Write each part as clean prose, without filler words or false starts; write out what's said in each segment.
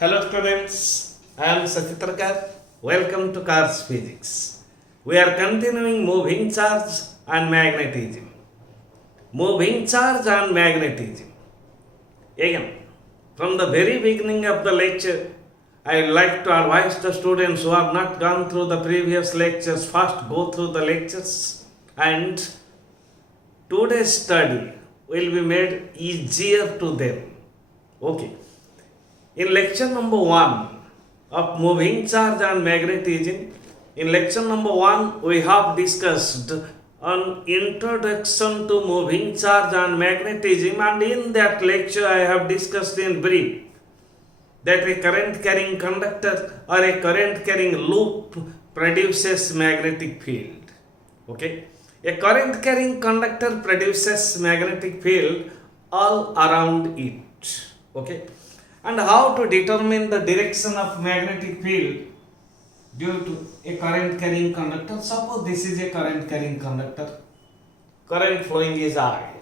Hello students, I am Satitrakar. Welcome to Cars Physics. We are continuing moving charge and magnetism. Moving charge and magnetism. Again, from the very beginning of the lecture, I would like to advise the students who have not gone through the previous lectures, first go through the lectures, and today's study will be made easier to them. Okay. In lecture number 1 of moving charge and magnetism, in lecture number 1 we have discussed an introduction to moving charge and magnetism, and in that lecture I have discussed in brief that a current carrying conductor or a current carrying loop produces magnetic field. Okay, a current carrying conductor produces magnetic field all around it. Okay, and how to determine the direction of magnetic field due to a current carrying conductor. Suppose this is a current carrying conductor, current flowing is I.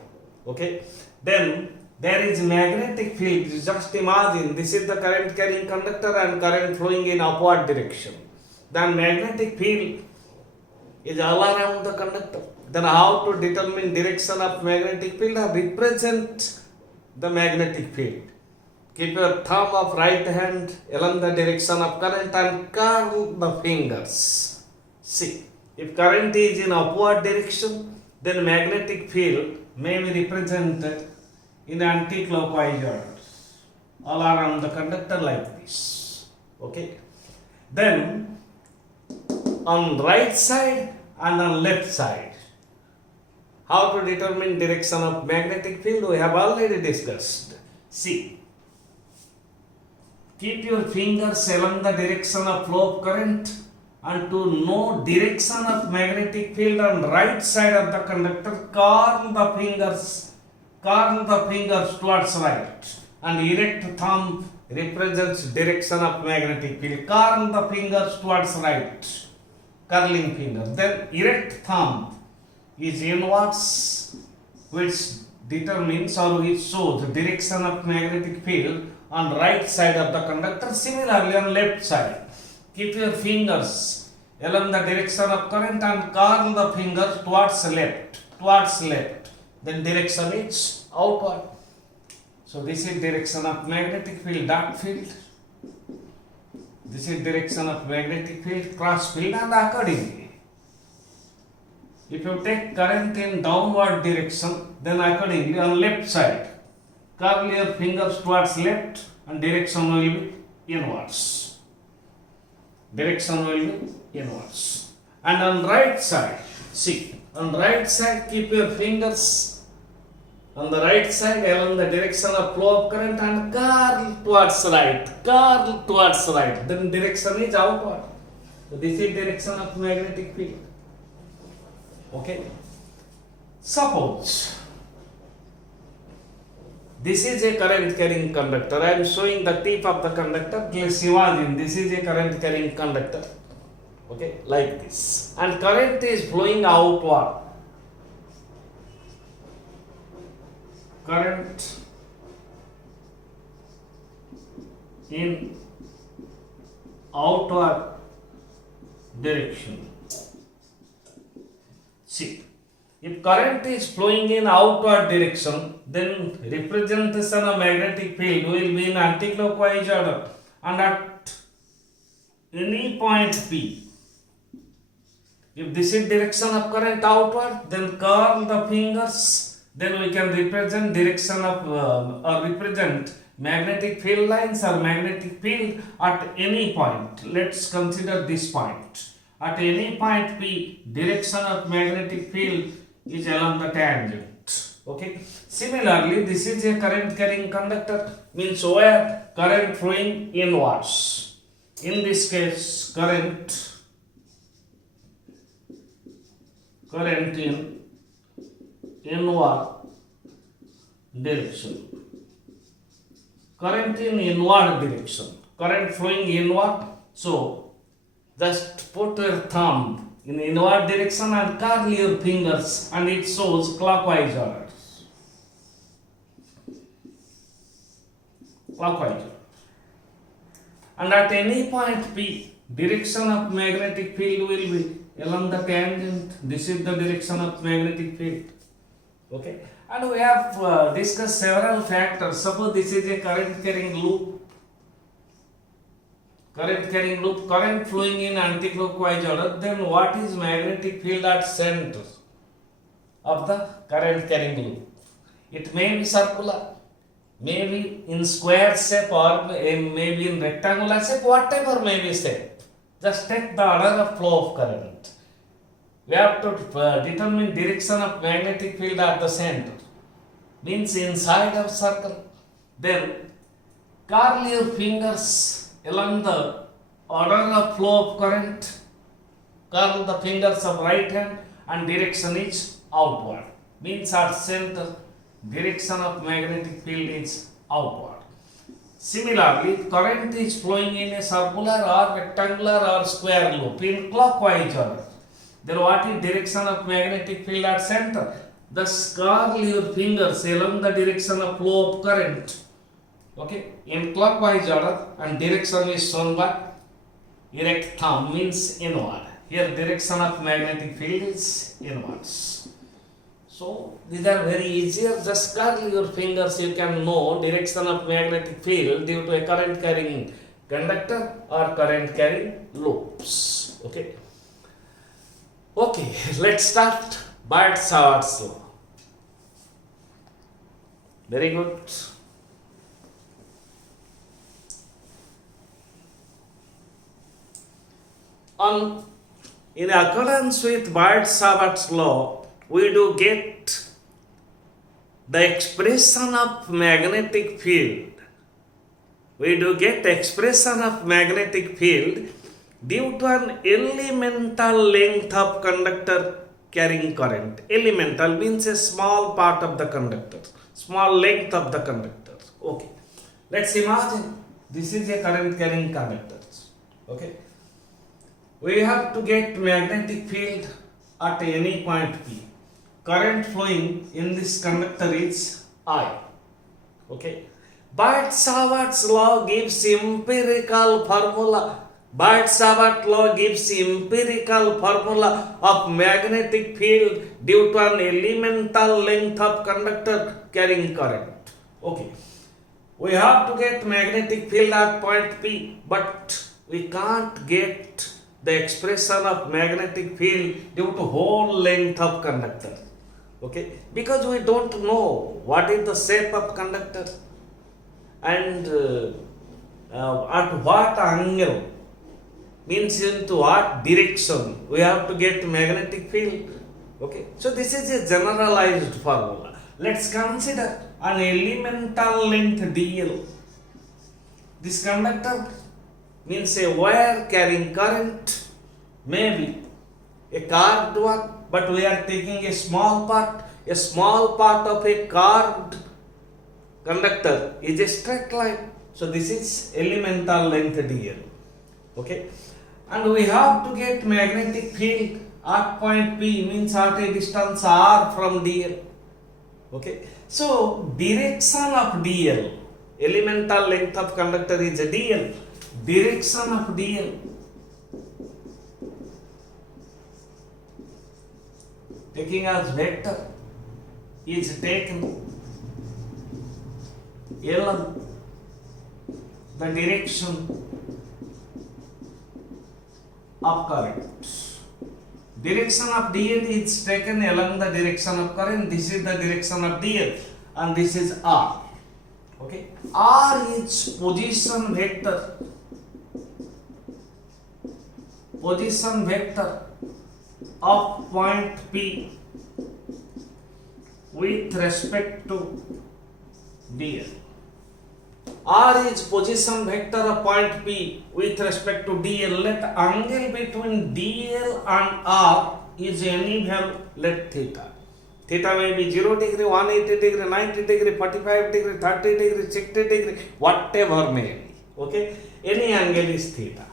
Okay, then there is magnetic field. Just imagine this is the current carrying conductor and current flowing in upward direction. Then magnetic field is all around the conductor. Then how to determine direction of magnetic field? Represent the magnetic field. Keep your thumb of right hand along the direction of current and curl the fingers. See, if current is in upward direction, then magnetic field may be represented in anti-clockwise order all around the conductor like this. Okay. Then on right side and on left side, how to determine direction of magnetic field we have already discussed. See, keep your fingers along the direction of flow of current, and to know direction of magnetic field on right side of the conductor, curl the fingers towards right, and erect thumb represents direction of magnetic field. Curl the fingers towards right, curling finger. Then erect thumb is inwards, which determines or which shows the direction of magnetic field on right side of the conductor. Similarly on left side, keep your fingers along the direction of current and curl the fingers towards left, then direction is outward. So this is direction of magnetic field, dark field. This is direction of magnetic field, cross field, and accordingly, if you take current in downward direction, then accordingly on left side, curl your fingers towards left and direction will be inwards. Direction will be inwards. And on right side, see, on right side keep your fingers on the right side along the direction of flow of current and curl towards right. Then direction is outward. So this is direction of magnetic field. Okay. Suppose this is a current carrying conductor. I am showing the tip of the conductor. Please imagine this is a current carrying conductor. Okay, like this. And current is flowing outward. Current in outward direction. See, if current is flowing in outward direction, then representation of magnetic field will be in anti-clockwise order, and at any point P, if this is direction of current outward, then curl the fingers, then we can represent direction of or represent magnetic field lines or magnetic field at any point. Let's consider this point. At any point P, direction of magnetic field is along the tangent. Okay. Similarly, this is a current carrying conductor, means where current flowing inwards. In this case, current in inward direction. Current in inward direction. Current flowing inward. So just put your thumb in inward direction and curl your fingers, and it shows clockwise order. Clockwise order. and at any point P, direction of magnetic field will be along the tangent. This is the direction of magnetic field. Okay, and we have discussed several factors. Suppose this is a current carrying loop. Current flowing in anticlockwise order. Then what is magnetic field at center of the current carrying loop? It may be circular, maybe in square shape, or maybe in rectangular shape, whatever may be shape. Just take the order of flow of current. We have to determine direction of magnetic field at the center. Means inside of circle. Then curl your fingers along the order of flow of current. Curl the fingers of right hand and direction is outward. Means at center, direction of magnetic field is outward. Similarly, current is flowing in a circular or rectangular or square loop in clockwise order. Then what is direction of magnetic field at center? Thus curl your fingers along the direction of flow of current. Okay, in clockwise order, and direction is shown by erect thumb, means inward. Here direction of magnetic field is inwards. So these are very easier. Just curl your fingers, you can know direction of magnetic field due to a current carrying conductor or current carrying loops. Okay. Okay, let's start Biot-Savart's law. Very good. In accordance with Biot-Savart's law, we do get the expression of magnetic field. We do get expression of magnetic field due to an elemental length of conductor carrying current. Elemental means a small part of the conductor, small length of the conductor. Okay, let's imagine this is a current carrying conductor. Okay, we have to get magnetic field at any point P. Current flowing in this conductor is I. Okay, Biot-Savart's law gives empirical formula. Biot-Savart law gives empirical formula of magnetic field due to an elemental length of conductor carrying current. Okay, we have to get magnetic field at point P, but we can't get the expression of magnetic field due to whole length of conductor. Okay, because we don't know what is the shape of conductor and at what angle, means into what direction we have to get magnetic field. Okay, so this is a generalized formula. Let's consider an elemental length dl. This conductor means a wire carrying current, maybe a carved one, but we are taking a small part. A small part of a carved conductor is a straight line. So this is elemental length dl. Okay, and we have to get magnetic field at point P, means at a distance r from dl. Okay, so direction of dl, elemental length of conductor is dl. Direction of dl taking as vector is taken along the direction of current. Direction of dl is taken along the direction of current. This is the direction of dl and this is r. Okay, r is position vector. Position vector of point P with respect to dl. R is position vector of point P with respect to dl. Let angle between dl and r is any value. Let theta. Theta may be 0 degree, 180 degree, 90 degree, 45 degree, 30 degree, 60 degree, whatever may be. Okay, any angle is theta.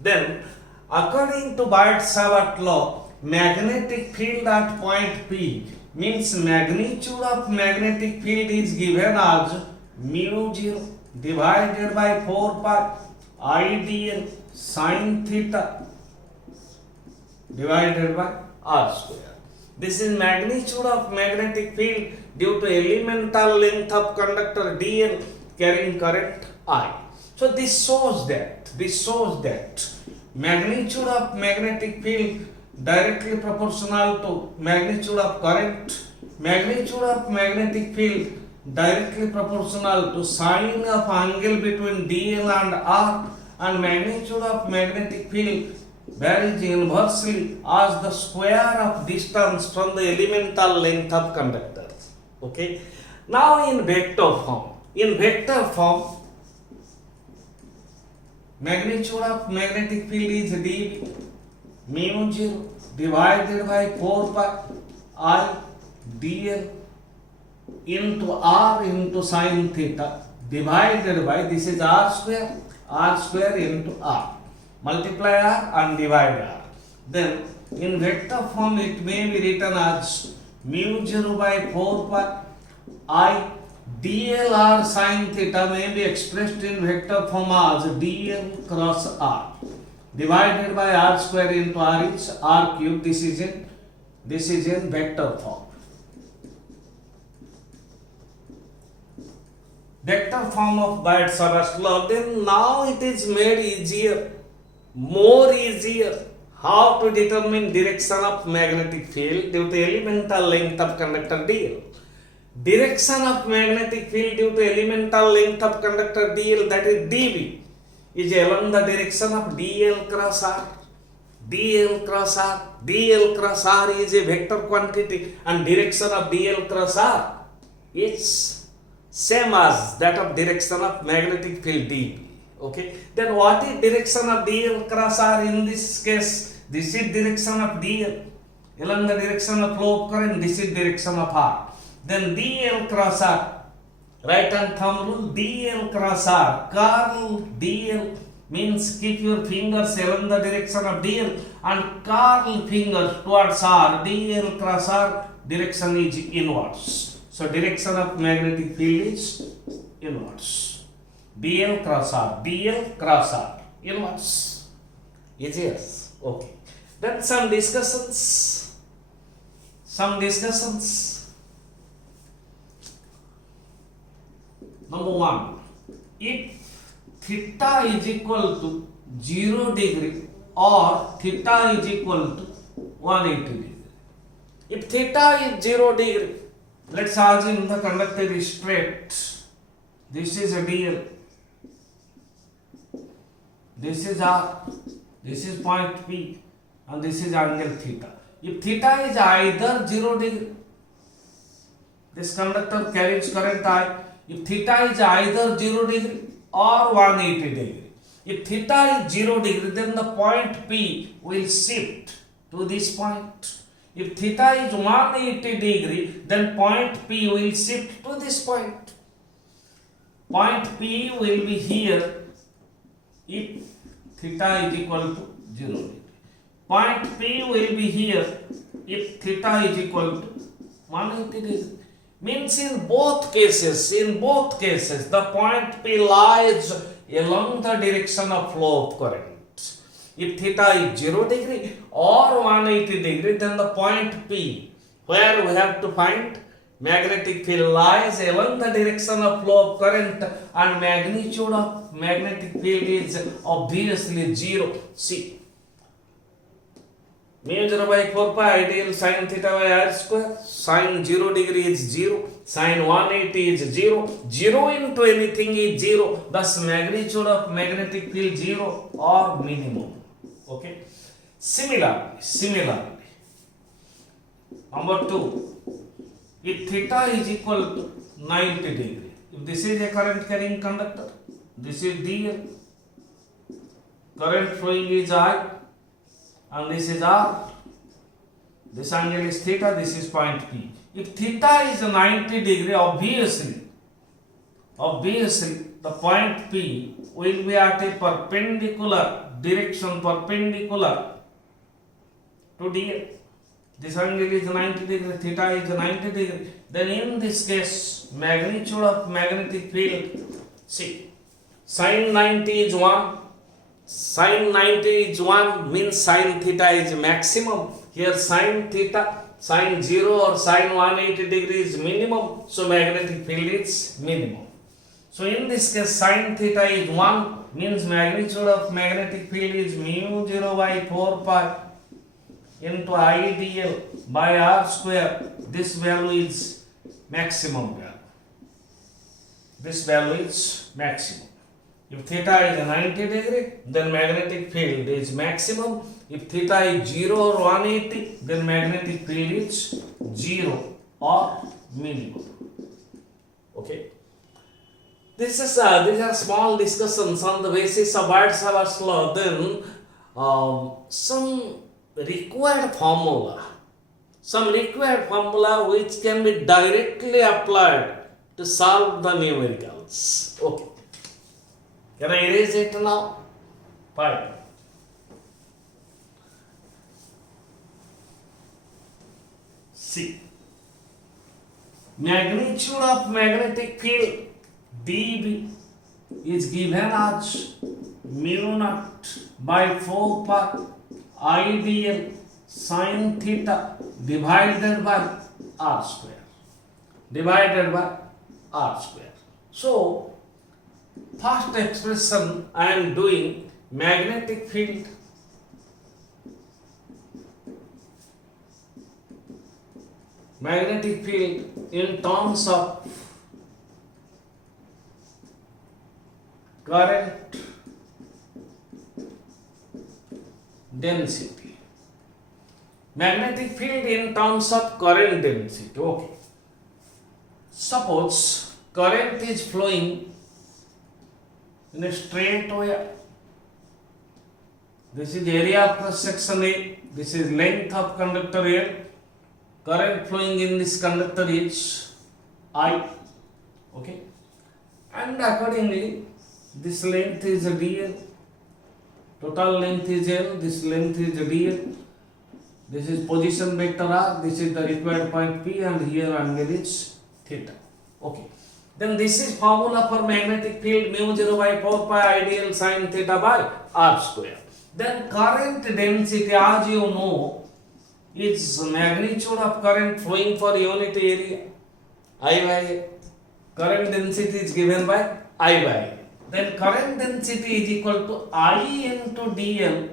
Then according to Biot-Savart law, magnetic field at point P means magnitude of magnetic field is given as mu 0 divided by 4 pi ideal sine theta divided by r square. This is magnitude of magnetic field due to elemental length of conductor dl carrying current I. So this shows that magnitude of magnetic field directly proportional to magnitude of current, magnitude of magnetic field directly proportional to sine of angle between dl and r, and magnitude of magnetic field varies inversely as the square of distance from the elemental length of conductors. Okay. Now in vector form, magnitude of magnetic field is dV mu 0 divided by 4 pi I dl into r into sine theta divided by, this is r square into r, multiply r and divide r. Then in vector form it may be written as mu 0 by 4 pi I dl r sine theta may be expressed in vector form as dl cross r divided by r square into r is r cube. This is in vector form. Vector form of Biot Savart law. Then now it is made more easier how to determine direction of magnetic field due to elemental length of conductor dl. Direction of magnetic field due to elemental length of conductor dl, that is dv, is along the direction of dl cross r. dl cross r is a vector quantity, and direction of dl cross r is same as that of direction of magnetic field dv. Okay. Then what is direction of dl cross r in this case? This is direction of dl along the direction of flow of current. This is direction of r. Then dl cross r, right hand thumb rule, dl cross r, curl dl means keep your fingers along the direction of dl and curl fingers towards r. dl cross r direction is inwards. So direction of magnetic field is inwards. dl cross r inwards. Yes. Okay. Then some discussions. Number 1, if theta is equal to 0 degree or theta is equal to 180 degree. If theta is 0 degree, let's assume the conductor is straight. This is a dl. This is r. This is point P. And this is angle theta. If theta is either 0 degree, this conductor carries current I. If theta is either 0 degree or 180 degree. If theta is 0 degree, then the point P will shift to this point. If theta is 180 degree, then point P will shift to this point. Point P will be here if theta is equal to 0 degree. Point P will be here if theta is equal to 180 degree. Means in both cases, the point P lies along the direction of flow of current. If theta is 0 degree or 180 degree, then the point P, where we have to find magnetic field, lies along the direction of flow of current, and magnitude of magnetic field is obviously 0. See, mu 0 by 4 pi ideal sine theta by r square. Sine 0 degree is 0. Sine 180 is 0. 0 into anything is 0. Thus magnitude of magnetic field 0 or minimum. Okay. Similarly, number 2, if theta is equal to 90 degree, if this is a current carrying conductor, this is dl, current flowing is I, and this is r, this angle is theta, this is point P. If theta is 90 degree, obviously the point P will be at a perpendicular direction, perpendicular to dl. This angle is 90 degree, theta is 90 degree. Then in this case, magnitude of magnetic field, see, sine 90 is 1, Sin 90 is 1 means sin theta is maximum. Here sin theta, sin 0 or sin 180 degree is minimum. So magnetic field is minimum. So in this case sin theta is 1 means magnitude of magnetic field is mu 0 by 4 pi into IDL by R square. This value is maximum value. This value is maximum. If theta is 90 degree, then magnetic field is maximum. If theta is 0 or 180, then magnetic field is 0 or minimum. Okay. These are small discussions on the basis of Savart law. Then some required formula which can be directly applied to solve the numericals. Okay. Can I erase it now? Fine. See, magnitude of magnetic field dB is given as mu naught by 4 pi IDL sin theta divided by R square. So, first expression I am doing magnetic field in terms of current density. Magnetic field in terms of current density. Okay. Suppose current is flowing in a straight way. This is area of cross section A. This is length of conductor A. Current flowing in this conductor is I. Okay. And accordingly, this length is dl. Total length is L. This length is dl. This is position vector R. This is the required point P, and here angle is theta. Okay. Then this is formula for magnetic field mu 0 by 4 pi IDL sin theta by R square. Then current density, as you know, is magnitude of current flowing for unit area. I by A. Current density is given by I by A. Then current density is equal to I into dl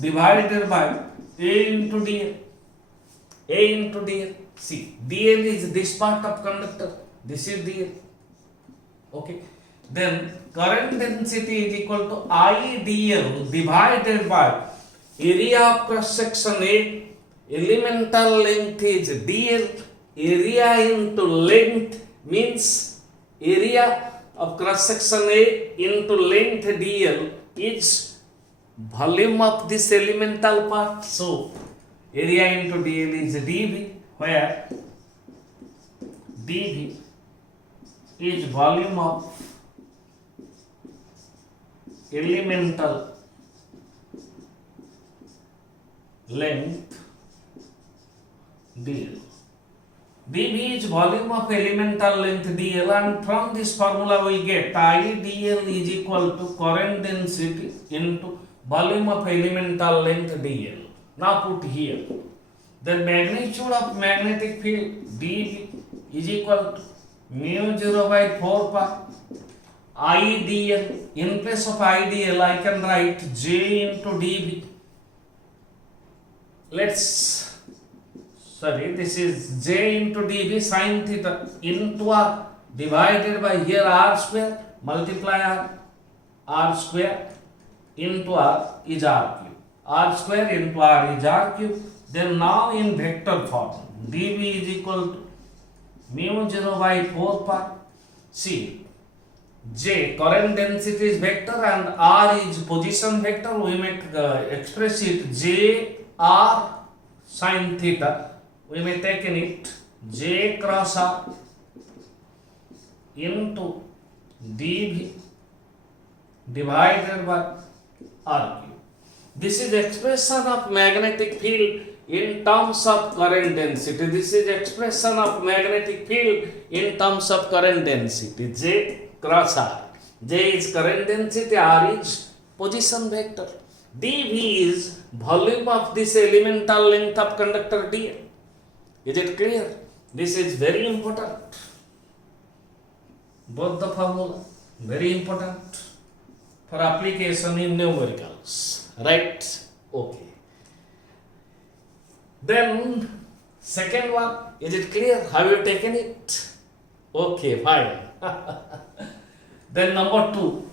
divided by A into dl. See, dl is this part of conductor. This is dl. Okay. Then current density is equal to I dl divided by area of cross section A. Elemental length is dl. Area into length means area of cross section A into length dl is volume of this elemental part. So area into dl is dv, where dv is volume of elemental length dl. dv is volume of elemental length dl, and from this formula we get I dl is equal to current density into volume of elemental length dl. Now put here. The magnitude of magnetic field dv is equal to mu 0 by 4 pi I dl. In place of I dl, I can write j into dv. This is j into dv sin theta into r divided by here r square, multiply r square into r is r cube. R square into r is r cube. Then now in vector form, dv is equal to mu 0 by 4 pi. See, j current density is vector and r is position vector. We may express it j r sin theta. We may take in it j cross r into dv divided by r cube. This is expression of magnetic field in terms of current density. This is expression of magnetic field in terms of current density. J cross R. J is current density, R is position vector. dV is volume of this elemental length of conductor dl. Is it clear? This is very important. Both the formula very important for application in numericals, right? Okay. Then second one, is it clear? Have you taken it? Okay, fine. Then number two.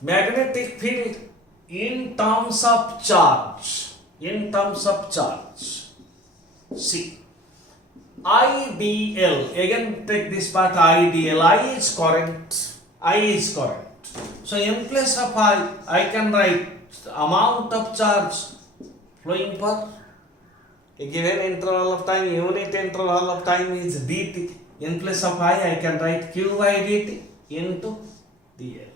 Magnetic field in terms of charge. In terms of charge. See. IDL, again take this part IDL, I is current, So in place of I can write the amount of charge flowing per a given interval of time, unit interval of time is dt. In place of I can write q by dt into dl.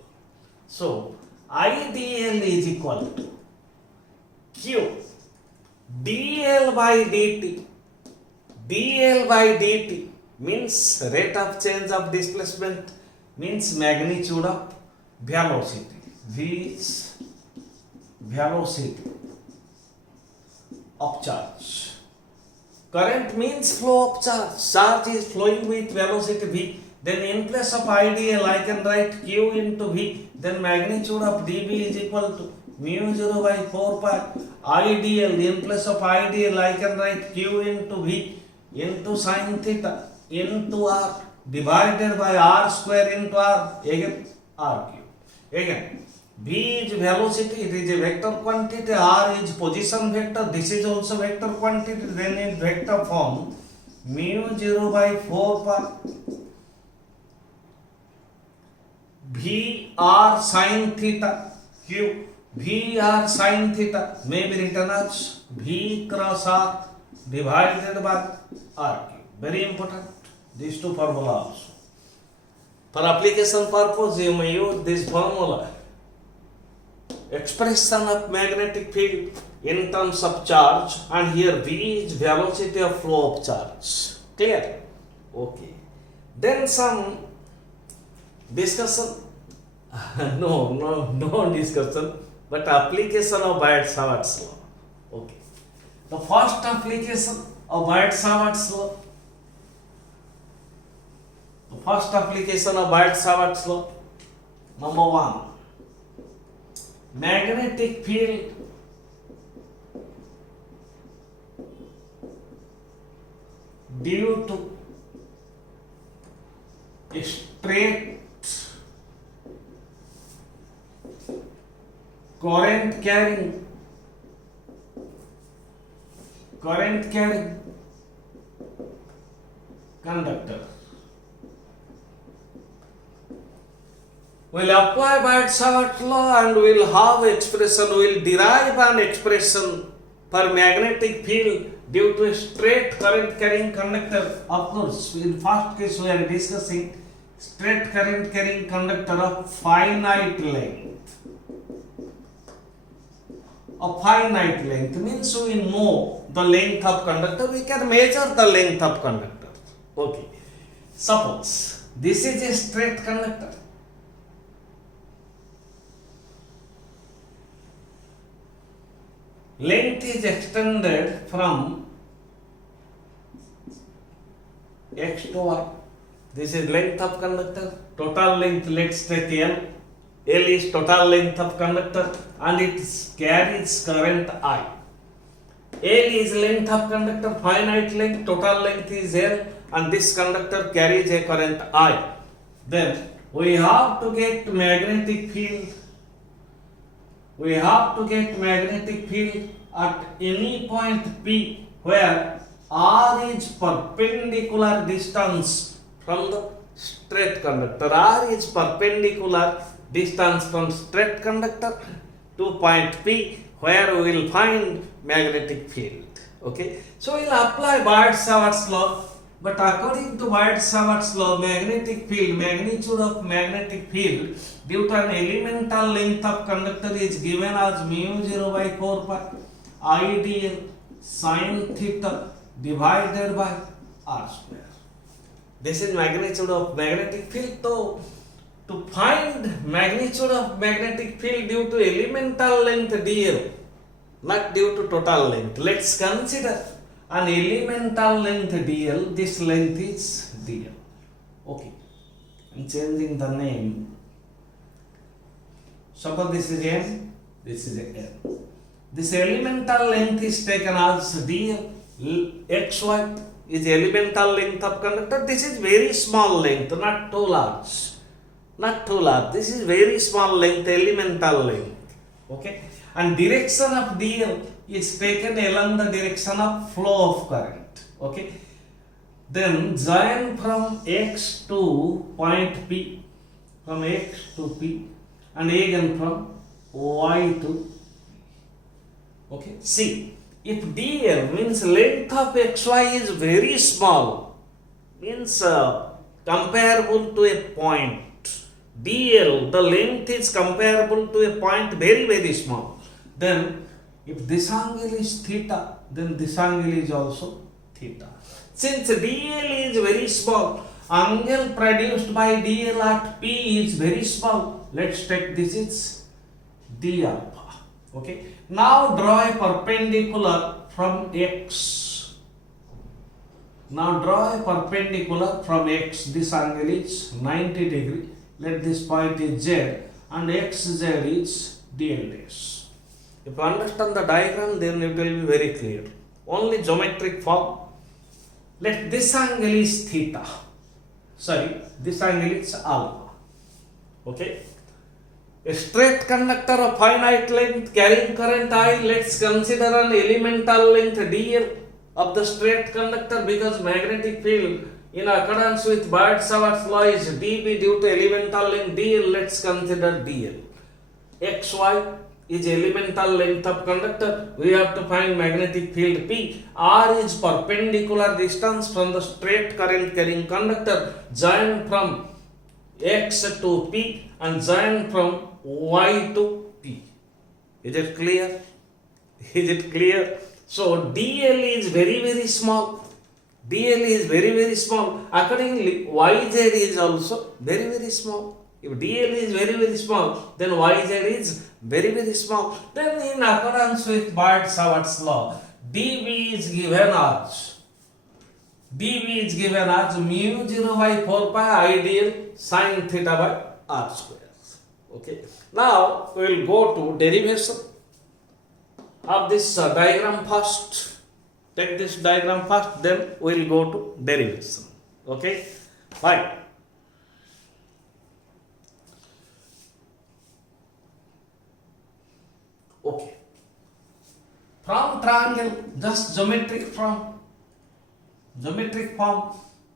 So IDL is equal to q dl by dt. dl by dt means rate of change of displacement, means magnitude of velocity. V is velocity of charge. Current means flow of charge. Charge is flowing with velocity v. Then in place of IDL I can write q into v. Then magnitude of dv is equal to mu 0 by 4 pi. IDL, in place of IDL I can write q into v into sin theta into r divided by r square into r, again r cube. Again v is velocity, it is a vector quantity, r is position vector, this is also vector quantity, then in vector form mu 0 by 4 pi v r sin theta q. V r sin theta may be written as v cross r divided by r cube. Very important, these two formula also. For application purpose you may use this formula. Expression of magnetic field in terms of charge, and here v is velocity of flow of charge. Clear? Okay. Then some discussion. no discussion, but application of Biot-Savart's law. Okay. The first application of Biot-Savart's law. Number one. Magnetic field due to a straight current carrying conductor. We'll apply Biot-Savart law and we'll have expression, we'll derive an expression for magnetic field due to a straight current carrying conductor. Of course, in first case we are discussing straight current carrying conductor of finite length. A finite length means we know the length of conductor, we can measure the length of conductor. Okay. Suppose this is a straight conductor. Length is extended from x to y. This is length of conductor. Total length, let's take L. L is total length of conductor and it carries current I. L is length of conductor, finite length, total length is L, and this conductor carries a current I. Then we have to get magnetic field. We have to get magnetic field at any point P where R is perpendicular distance from the straight conductor. R is perpendicular distance from straight conductor to point P where we will find magnetic field. Okay, so we will apply Biot-Savart's law But according to Biot-Savart's law, magnetic field, magnitude of magnetic field due to an elemental length of conductor is given as mu 0 by 4 pi IDL sin theta divided by r square. This is magnitude of magnetic field. So, to find magnitude of magnetic field due to elemental length dl, not due to total length, let's consider an elemental length dl. This length is dl. Okay, I'm changing the name. Suppose this is n, this is n. This elemental length is taken as dl. xy is elemental length of conductor. This is very small length, not too large. Not too large. This is very small length, elemental length. Okay. And direction of dl is taken along the direction of flow of current. Okay. Then join from x to point P, from x to P, and again from y to P. Okay. See, if dl means length of xy is very small, means comparable to a point. dl, the length is comparable to a point very small. Then if this angle is theta, then this angle is also theta. Since dl is very small, angle produced by dl at P is very small. Let's take this is d alpha. Okay. Now draw a perpendicular from x. Now draw a perpendicular from x. This angle is 90 degree. Let this point is z and xz is dl dash. If you understand the diagram, then it will be very clear. Only geometric form. Let this angle is theta. Sorry, this angle is alpha. Okay. A straight conductor of finite length carrying current I. Let's consider an elemental length dl of the straight conductor, because magnetic field in accordance with Biot-Savart's law is dB due to elemental length dl. Let's consider dl. xy is elemental length of conductor. We have to find magnetic field P. R is perpendicular distance from the straight current carrying conductor joined from x to P and joined from y to P. Is it clear? Is it clear? So dl is very small. dl is very small. Accordingly, yz is also very small. If dl is very small, then yz is very small. Then in accordance with Biot-Savart's law, dB is given as mu 0 by 4 pi ideal sin theta by r square. Okay. Now we will go to derivation of this diagram first. Take this diagram first, then we will go to derivation. Okay. Fine. Okay. From triangle, just geometric form.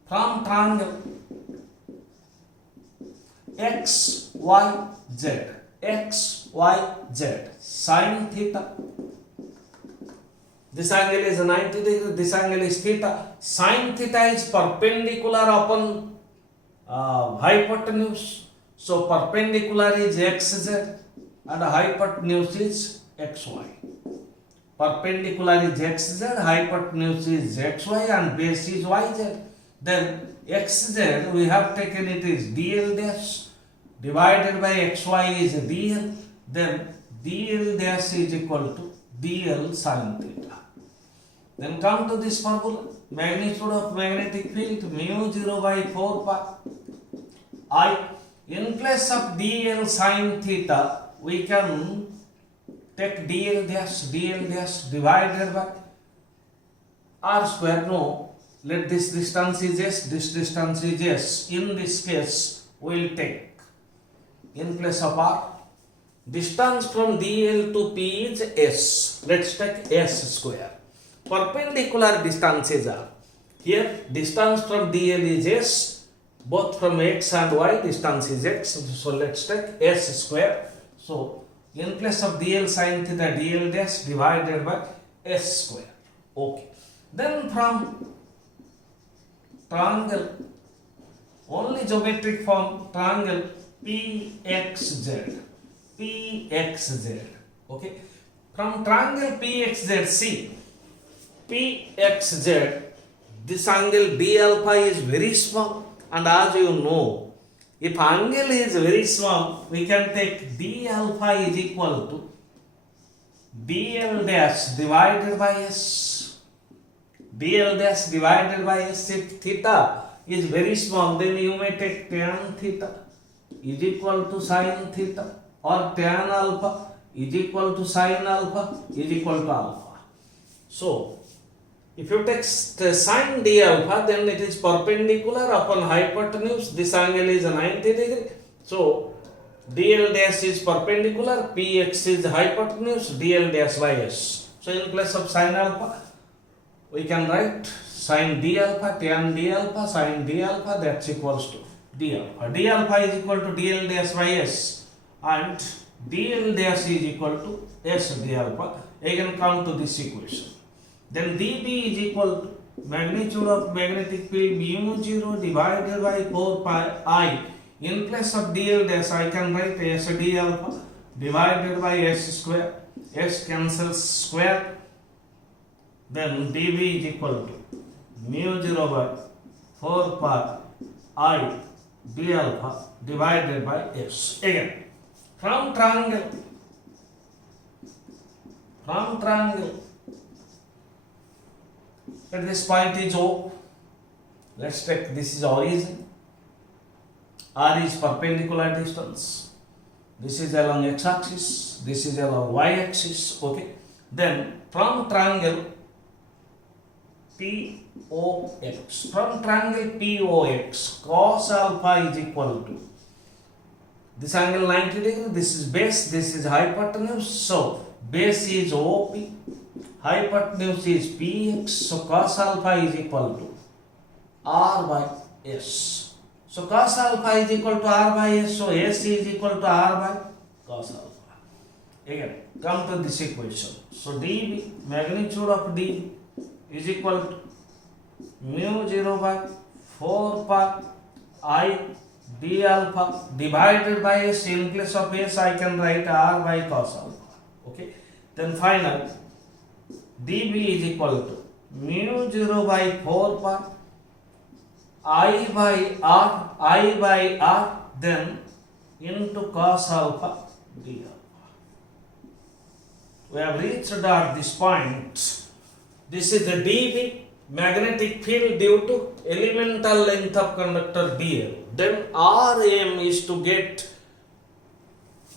From triangle x, y, z sin theta. This angle is 90 degree, this angle is theta. Sin theta is perpendicular upon hypotenuse. So perpendicular is xz and hypotenuse is xy. Perpendicular is xz, hypotenuse is xy and base is yz. Then xz we have taken it is dl dash divided by xy is dl. Then dl dash is equal to dl sin theta. Then come to this formula. Magnitude of magnetic field mu 0 by 4 pi I. In place of dl sin theta, we can take dl dash divided by r square. No, let this distance is s, this distance is s. In this case, we will take in place of r, distance from dl to p is s. Let's take s square. Perpendicular distances are here. Distance from dl is s, both from x and y distance is x. So let's take s square. So in place of dl sin theta, dl dash divided by s square. Okay. Then from triangle, only geometric form, triangle PXZ. PXZ. Okay. From triangle PXZ, see, PXZ, this angle D alpha is very small, and as you know, if angle is very small, we can take D alpha is equal to DL dash divided by S. DL dash divided by S. If theta is very small, then you may take tan theta is equal to sin theta, or tan alpha is equal to sin alpha is equal to alpha. So, if you take sin d alpha, then it is perpendicular upon hypotenuse. This angle is 90 degree. So, dl dash is perpendicular, px is hypotenuse, dl dash by s. So, in place of sin alpha, we can write sin d alpha, tan d alpha, sin d alpha, that's equals to d alpha. D alpha is equal to dl dash by s, and dl dash is equal to s d alpha. Again come to this equation. Then dB is equal to magnitude of magnetic field mu 0 divided by 4 pi I. In place of dl dash, I can write s d alpha divided by s square. S cancels square. Then dB is equal to mu 0 by 4 pi I d alpha divided by s. Again, from triangle, at this point is O. Let's take this is origin. R is perpendicular distance. This is along x axis. This is along y axis. Okay. Then from triangle POX. From triangle POX, cos alpha is equal to this angle 90 degree. This is base. This is hypotenuse. So base is OP. Hypotenuse is Px, so cos alpha is equal to R by S. So cos alpha is equal to R by S, so S is equal to R by cos alpha. Again, come to this equation. So dB, magnitude of dB is equal to mu 0 by 4 pi I d alpha divided by S. In place of S, I can write R by cos alpha. Okay. Then finally, dB is equal to mu 0 by 4 pi I by R, then into cos alpha d alpha. We have reached at this point. This is the dB, magnetic field due to elemental length of conductor dl. Then Rm is to get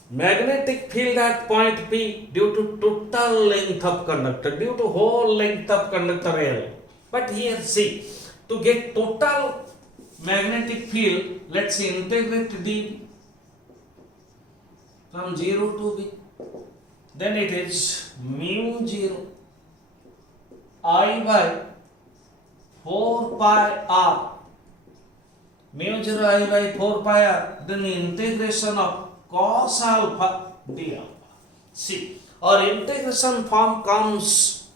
magnetic field at point P due to total length of conductor, due to whole length of conductor L. But here see, to get total magnetic field, let's integrate d from 0 to b. Then it is mu 0 I by 4 pi r. Mu 0 I by 4 pi r. Then the integration of cos alpha d alpha. See, our integration form comes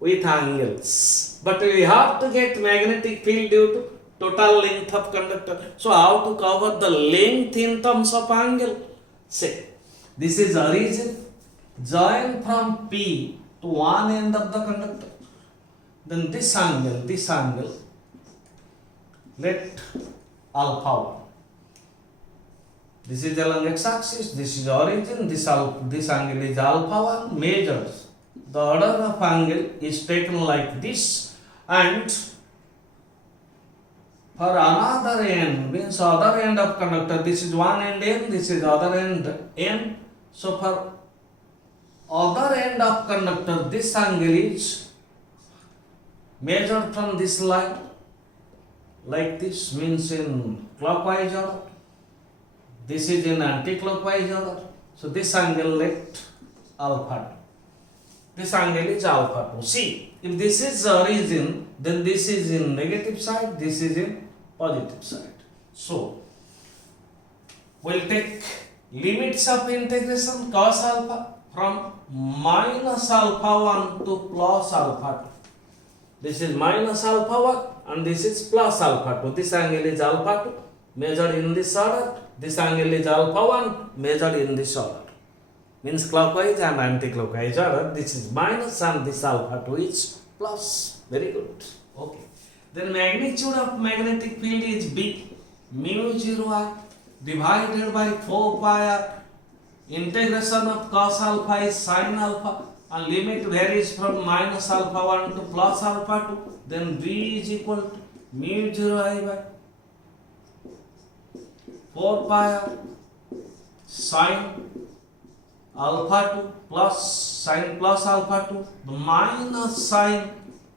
with angles, but we have to get magnetic field due to total length of conductor. So how to cover the length in terms of angle? Say, this is origin, join from P to one end of the conductor. Then this angle, let alpha 1. This is along x-axis, this is origin, this angle is alpha 1, measures. The order of angle is taken like this, and for another end, means other end of conductor, this is one end N, this is other end N. So for other end of conductor, this angle is measured from this line, like this, means in clockwise order. This is in anti-clockwise order. So this angle let alpha 2. This angle is alpha 2. See, if this is origin, then this is in negative side, this is in positive side. So, we'll take limits of integration cos alpha from minus alpha 1 to plus alpha This is minus alpha 1 and this is plus alpha 2. This angle is alpha 2 measured in this order. This angle is alpha 1 measured in this order. Means clockwise and anti-clockwise order. This is minus and this alpha 2 is plus. Very good. Okay. Then magnitude of magnetic field is B. Mu 0 I divided by 4 pi r. Integration of cos alpha is sin alpha and limit varies from minus alpha 1 to plus alpha 2. Then B is equal to mu 0 I by 4 pi r sin alpha 2 plus sin plus alpha 2 minus sin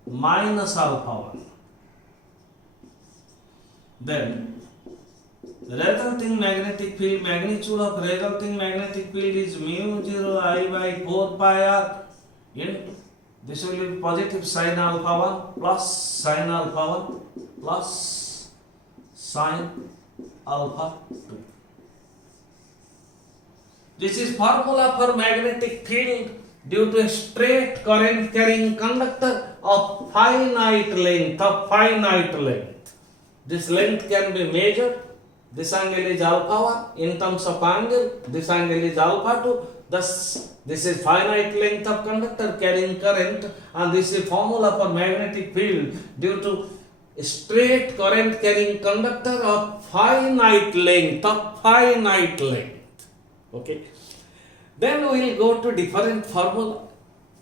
minus alpha 1. Then resulting magnetic field, magnitude of resulting magnetic field is mu 0 I by 4 pi r into, this will be positive sin alpha 1 plus sin alpha 1 plus sin alpha 2. This is formula for magnetic field due to a straight current carrying conductor of finite length. This length can be measured. This angle is alpha 1 in terms of angle. This angle is alpha 2. Thus, this is finite length of conductor carrying current, and this is formula for magnetic field due to a straight current carrying conductor of finite length. Okay. Then we will go to different formula.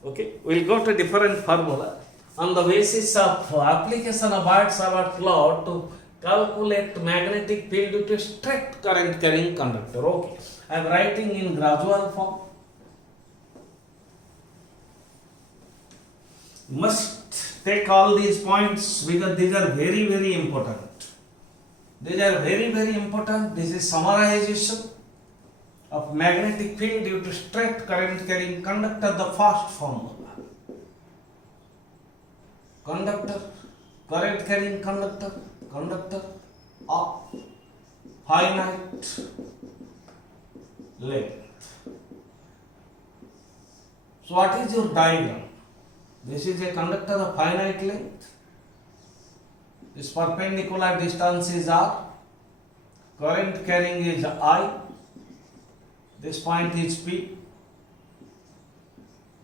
Okay. We will go to different formula on the basis of application of Biot-Savart law to calculate magnetic field due to straight current carrying conductor. Okay. I am writing in gradual form. Must take all these points because these are very, very important. These are very, very important. This is summarization of magnetic field due to straight current carrying conductor, the first formula. Conductor, current carrying conductor of finite length. So what is your diagram? This is a conductor of finite length. This perpendicular distance is r. Current carrying is I. This point is P.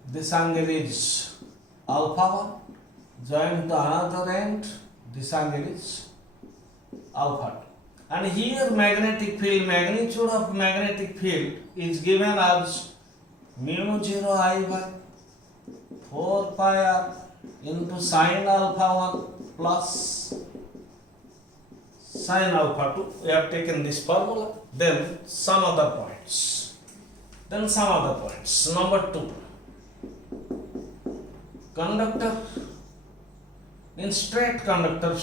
This angle is alpha 1. Join to another end. This angle is alpha 2. And here magnetic field, magnitude of magnetic field is given as mu 0 I by 4 pi r into sin alpha 1 plus sin alpha 2. We have taken this formula. Then some other points. Number 2. Conductor in straight conductor.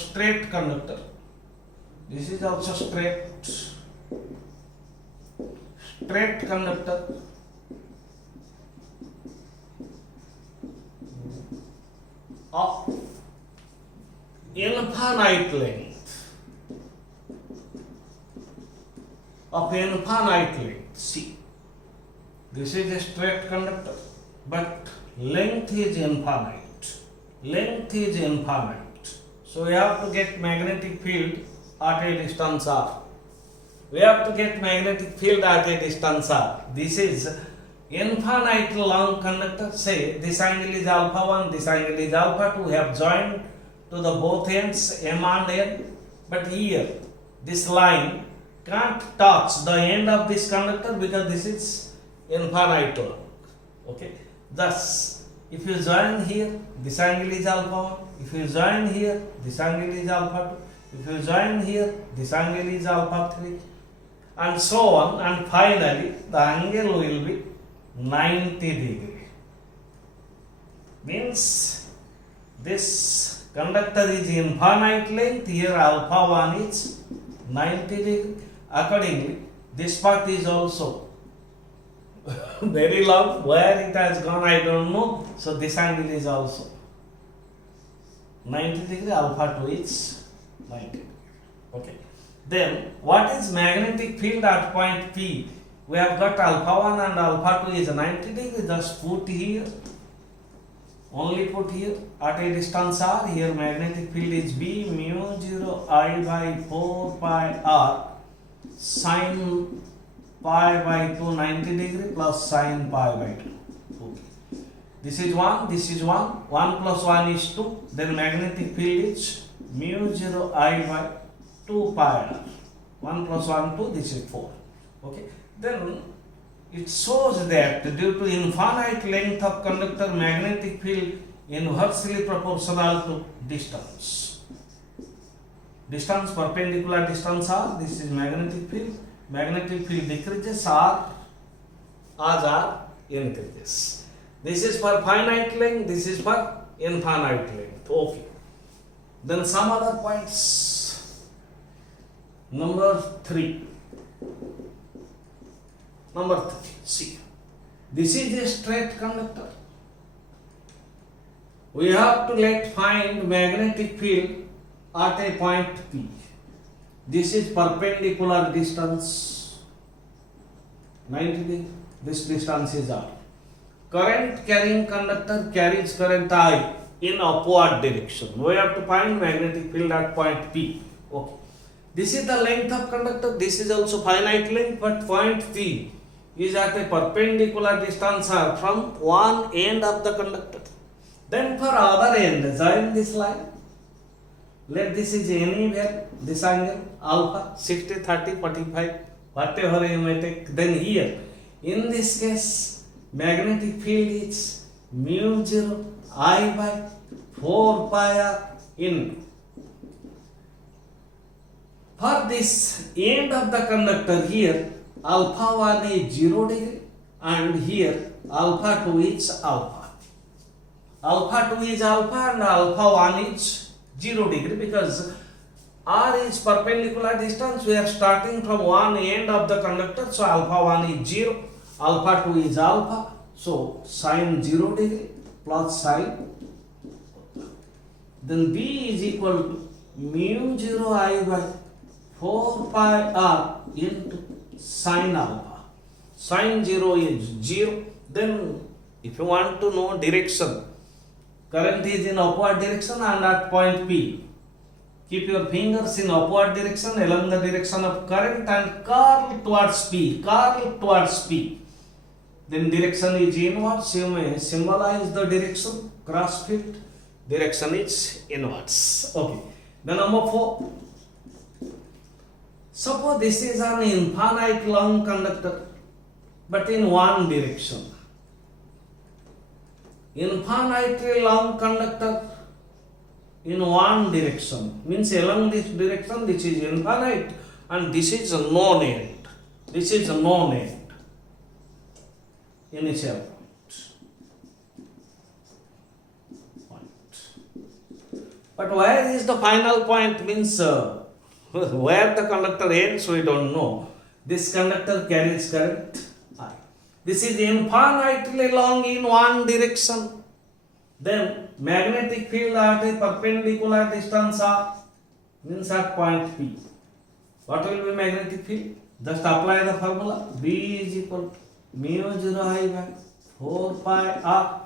This is also straight conductor of infinite length. See, this is a straight conductor, but length is infinite. So we have to get magnetic field at a distance r. This is infinite long conductor. Say this angle is alpha 1, this angle is alpha 2. We have joined to the both ends m and n. But here this line can't touch the end of this conductor because this is infinite long. Okay. Thus, if you join here, this angle is alpha 1. If you join here, this angle is alpha 2. If you join here, this angle is alpha 3. And so on. And finally, the angle will be 90 degree. Means this conductor is infinite length. Here alpha 1 is 90 degree. Accordingly, this part is also very long. Where it has gone, I don't know. So this angle is also 90 degree. Alpha 2 is 90 degree. Okay. Then what is magnetic field at point P? We have got alpha 1 and alpha 2 is 90 degree. Just put here only put here at a distance r. Here magnetic field is B mu 0 I by 4 pi r sin pi by 2 90 degree plus sin pi by 2. Okay. This is 1, this is 1. 1 plus 1 is 2. Then magnetic field is mu 0 I by 2 pi r. 1 plus 1 2, this is 4. Okay. Then it shows that due to infinite length of conductor, magnetic field inversely proportional to distance. Distance, perpendicular distance r, this is magnetic field. Magnetic field decreases r as r increases. This is for finite length, this is for infinite length. Okay. Then some other points. Number 3. Number 3. See, this is a straight conductor. We have to find magnetic field at a point P. This is perpendicular distance 90 degree. This distance is r. Current carrying conductor carries current I in upward direction. We have to find magnetic field at point P. Okay. This is the length of conductor. This is also finite length, but point P is at a perpendicular distance r from one end of the conductor. Then for other end, join this line. Let this is anywhere, this angle alpha 60, 30, 45, whatever you may take. Then here, in this case, magnetic field is mu 0 I by 4 pi r in. For this end of the conductor here, alpha 1 is 0 degree and here alpha 2 is alpha. Alpha 2 is alpha and alpha 1 is 0 degree because r is perpendicular distance. We are starting from one end of the conductor, so alpha 1 is 0, alpha 2 is alpha, so sine 0 degree plus sine. Then B is equal to mu 0 I by 4 pi r into sine alpha. Sine 0 is 0. Then if you want to know direction, current is in upward direction and at point P. Keep your fingers in upward direction along the direction of current and curl towards P. Curl towards P. Then direction is inwards. You may symbolize the direction. Cross field. Direction is inwards. Okay. Then number 4. Suppose this is an infinite long conductor, but in one direction. Infinitely long conductor in one direction means along this direction, this is infinite and this is a known end. This is a known end. Initial point. But where is the final point means where the conductor ends, we don't know. This conductor carries current I. This is infinitely long in one direction. Then magnetic field at a perpendicular distance r means at point P. What will be magnetic field? Just apply the formula. B is equal to mu 0 I by 4 pi r.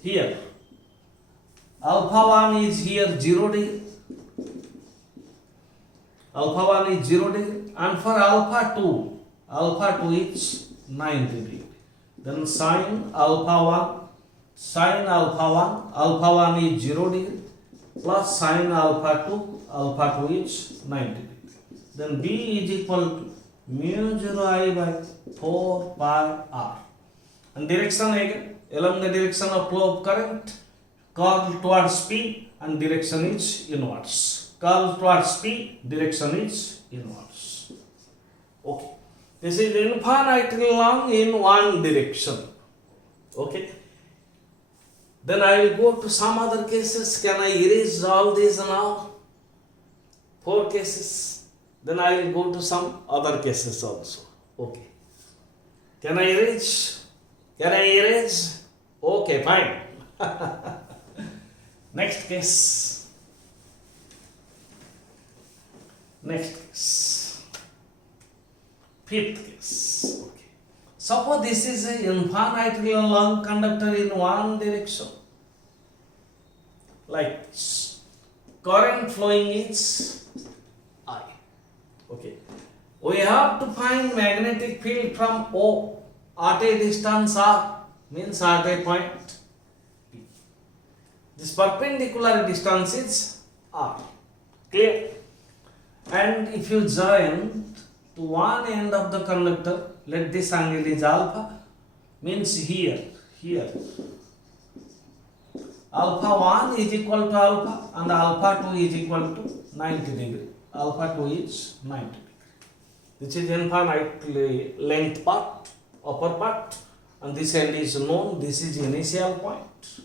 Here alpha 1 is here 0 degree. Alpha 1 is 0 degree and for alpha 2 is 90 degree. Then sine alpha 1 is 0 degree plus sine alpha 2 is 90 degree. Then B is equal to mu 0 I by 4 pi r. And direction again, along the direction of flow of current, curl towards P and direction is inwards. Curl towards P, direction is inwards. Okay. This is infinitely long in one direction. Okay. Then I will go to some other cases. Can I erase all these now? 4 cases. Then I will go to some other cases also. Okay. Can I erase? Can I erase? Okay, fine. Next case. Next case. 5th case. Okay. Suppose this is an infinitely long conductor in one direction. like this. Current flowing is I. Okay. We have to find magnetic field from O at a distance R, means at a point P. This perpendicular distance is R. Clear? And if you join to one end of the conductor, let this angle is alpha, means here. Alpha 1 is equal to alpha and alpha 2 is equal to 90 degree. Alpha 2 is 90 degree. This is infinite length part, upper part, and this end is known. This is initial point.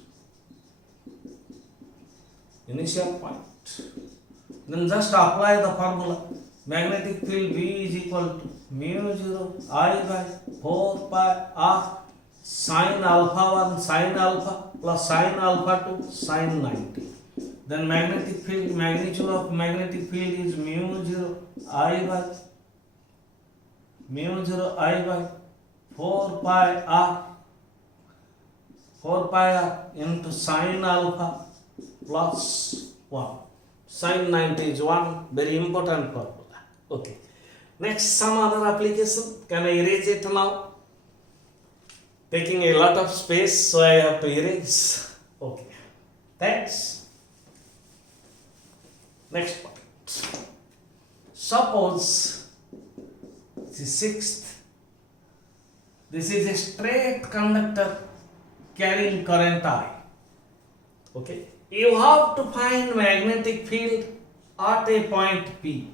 Then just apply the formula. Magnetic field B is equal to mu 0 I by 4 pi r sin alpha 1 sin alpha plus sin alpha 2 sin 90. Then magnetic field, magnitude of magnetic field is mu 0 I by 4 pi r into sin alpha plus 1. Sin 90 is 1, very important formula. Okay. Next, some other application. Can I erase it now? Taking a lot of space, so I have to erase. Okay. Thanks. Next point. Suppose the sixth. This is a straight conductor carrying current I. Okay. You have to find magnetic field at a point P.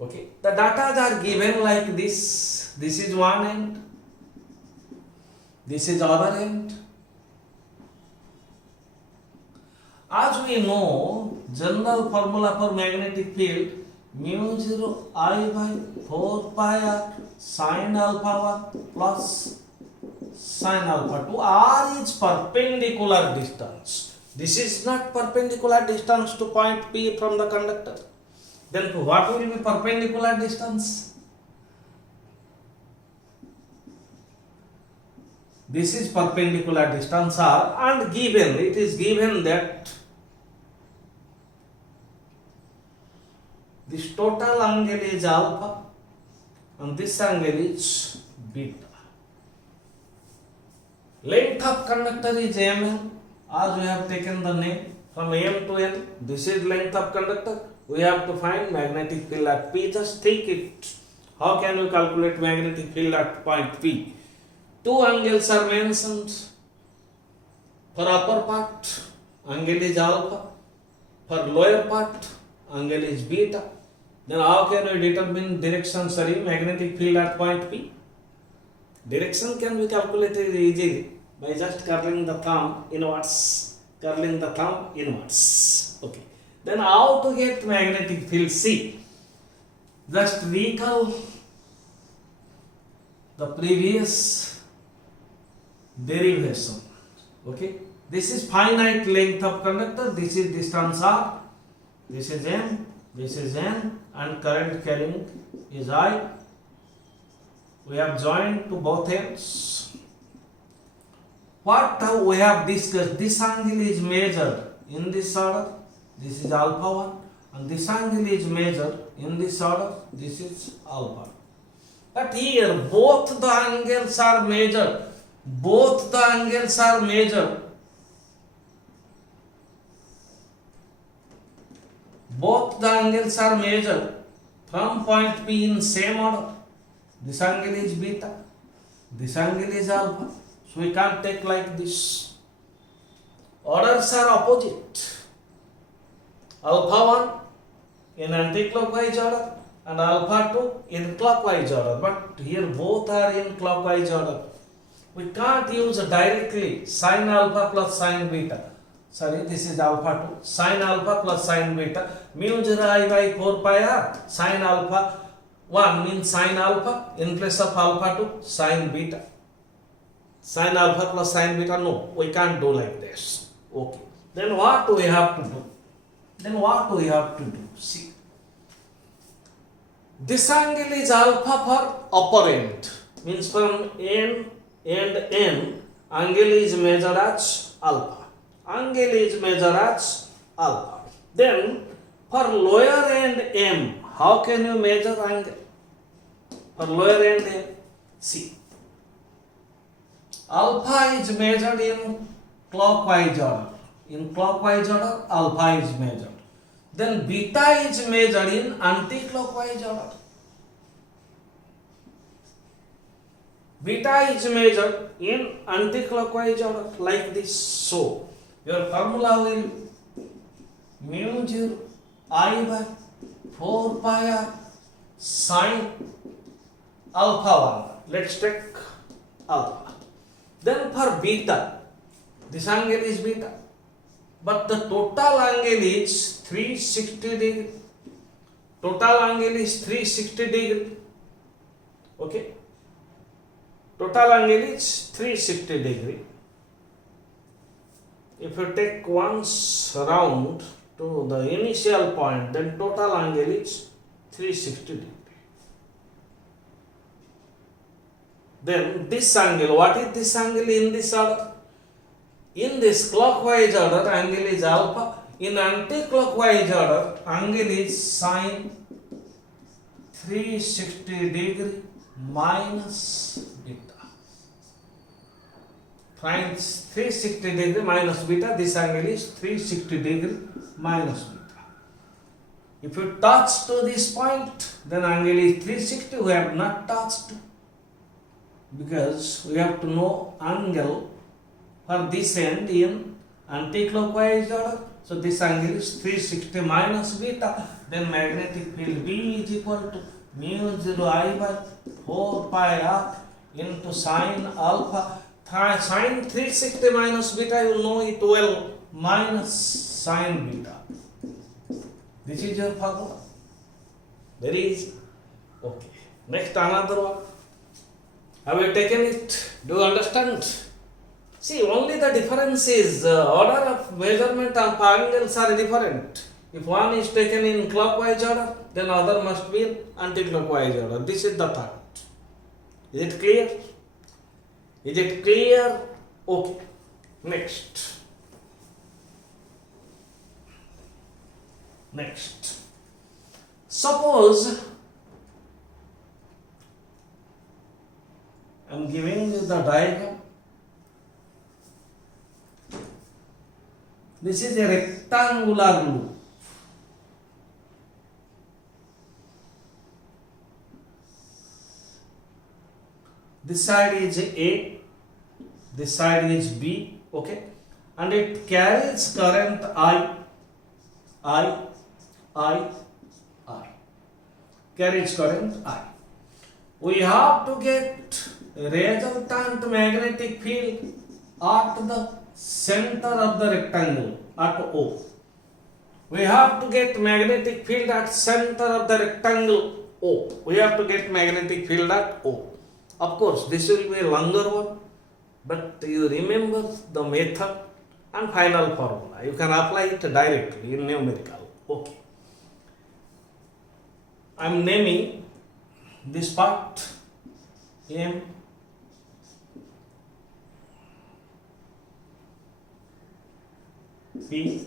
Okay. The data are given like this. This is one end. This is other end. As we know, general formula for magnetic field mu 0 I by 4 pi r sin alpha 1 plus sin alpha 2. R is perpendicular distance. This is not perpendicular distance to point P from the conductor. Then what will be perpendicular distance? This is perpendicular distance R, and it is given that this total angle is alpha and this angle is beta. Length of conductor is ml, as we have taken the name from m to n. This is length of conductor. We have to find magnetic field at P. Just think it. How can you calculate magnetic field at point P? Two angles are mentioned. For upper part, angle is alpha. For lower part, angle is beta. Then how can we determine direction, magnetic field at point P? Direction can be calculated easily by just curling the thumb inwards. Okay. Then how to get magnetic field C? Just recall the previous derivation. Okay. This is finite length of conductor. This is distance R. This is M. This is N. And current carrying is I. We have joined to both ends. What we have discussed, this angle is measured in this order. This is alpha 1. And this angle is measured in this order. This is alpha. But here both the angles are measured. Both the angles are measured. Both the angles are measured from point P in same order. This angle is beta. This angle is alpha. So we can't take like this. Orders are opposite. Alpha 1 in anti-clockwise order and alpha 2 in clockwise order. But here both are in clockwise order. We can't use directly sin alpha plus sin beta. This is alpha 2. Sin alpha plus sin beta. Mu 0 I by 4 pi r. Sin alpha 1 means sin alpha. In place of alpha 2, sin beta. Sin alpha plus sin beta. No, we can't do like this. Okay. Then what do we have to do? See. This angle is alpha for upper end. Means from N and N, angle is measured as alpha. angle is measured as alpha. Then for lower end M, how can you measure angle? For lower end M, see, alpha is measured in clockwise order. In clockwise order, alpha is measured. Then beta is measured in anti-clockwise order. Beta is measured in anti-clockwise order like this. So, your formula will mu 0 I by 4 pi r sine alpha 1. Let's take alpha. Then for beta, this angle is beta, but the total angle is 360 degree. Total angle is 360 degree. Okay. Total angle is 360 degree. If you take once round to the initial point, then total angle is 360 degree. Then this angle, what is this angle in this order? In this clockwise order, angle is alpha. In anti-clockwise order, angle is sine 360 degree minus beta. Sine 360 degree minus beta, this angle is 360 degree minus beta. If you touch to this point, then angle is 360. We have not touched because we have to know angle for this end in anti-clockwise order. So this angle is 360 minus beta. Then magnetic field B is equal to mu 0 I by 4 pi r into sine alpha. Sine 360 minus beta, you know it well, minus sine beta. This is your formula. Very easy. Okay. Next, another one. Have you taken it? Do you understand? See, only the difference is order of measurement of angles are different. If one is taken in clockwise order, then other must be in anti-clockwise order. This is the thought. Is it clear? Is it clear? Okay. Next. Suppose I am giving you the diagram. This is a rectangular loop. This side is A, this side is B, okay, and it carries current I, carries current I. We have to get resultant magnetic field at the center of the rectangle at O. We have to get magnetic field at center of the rectangle O. We have to get magnetic field at O. Of course, this will be a longer one, but you remember the method and final formula. You can apply it directly in numerical. Okay. I am naming this part M, P,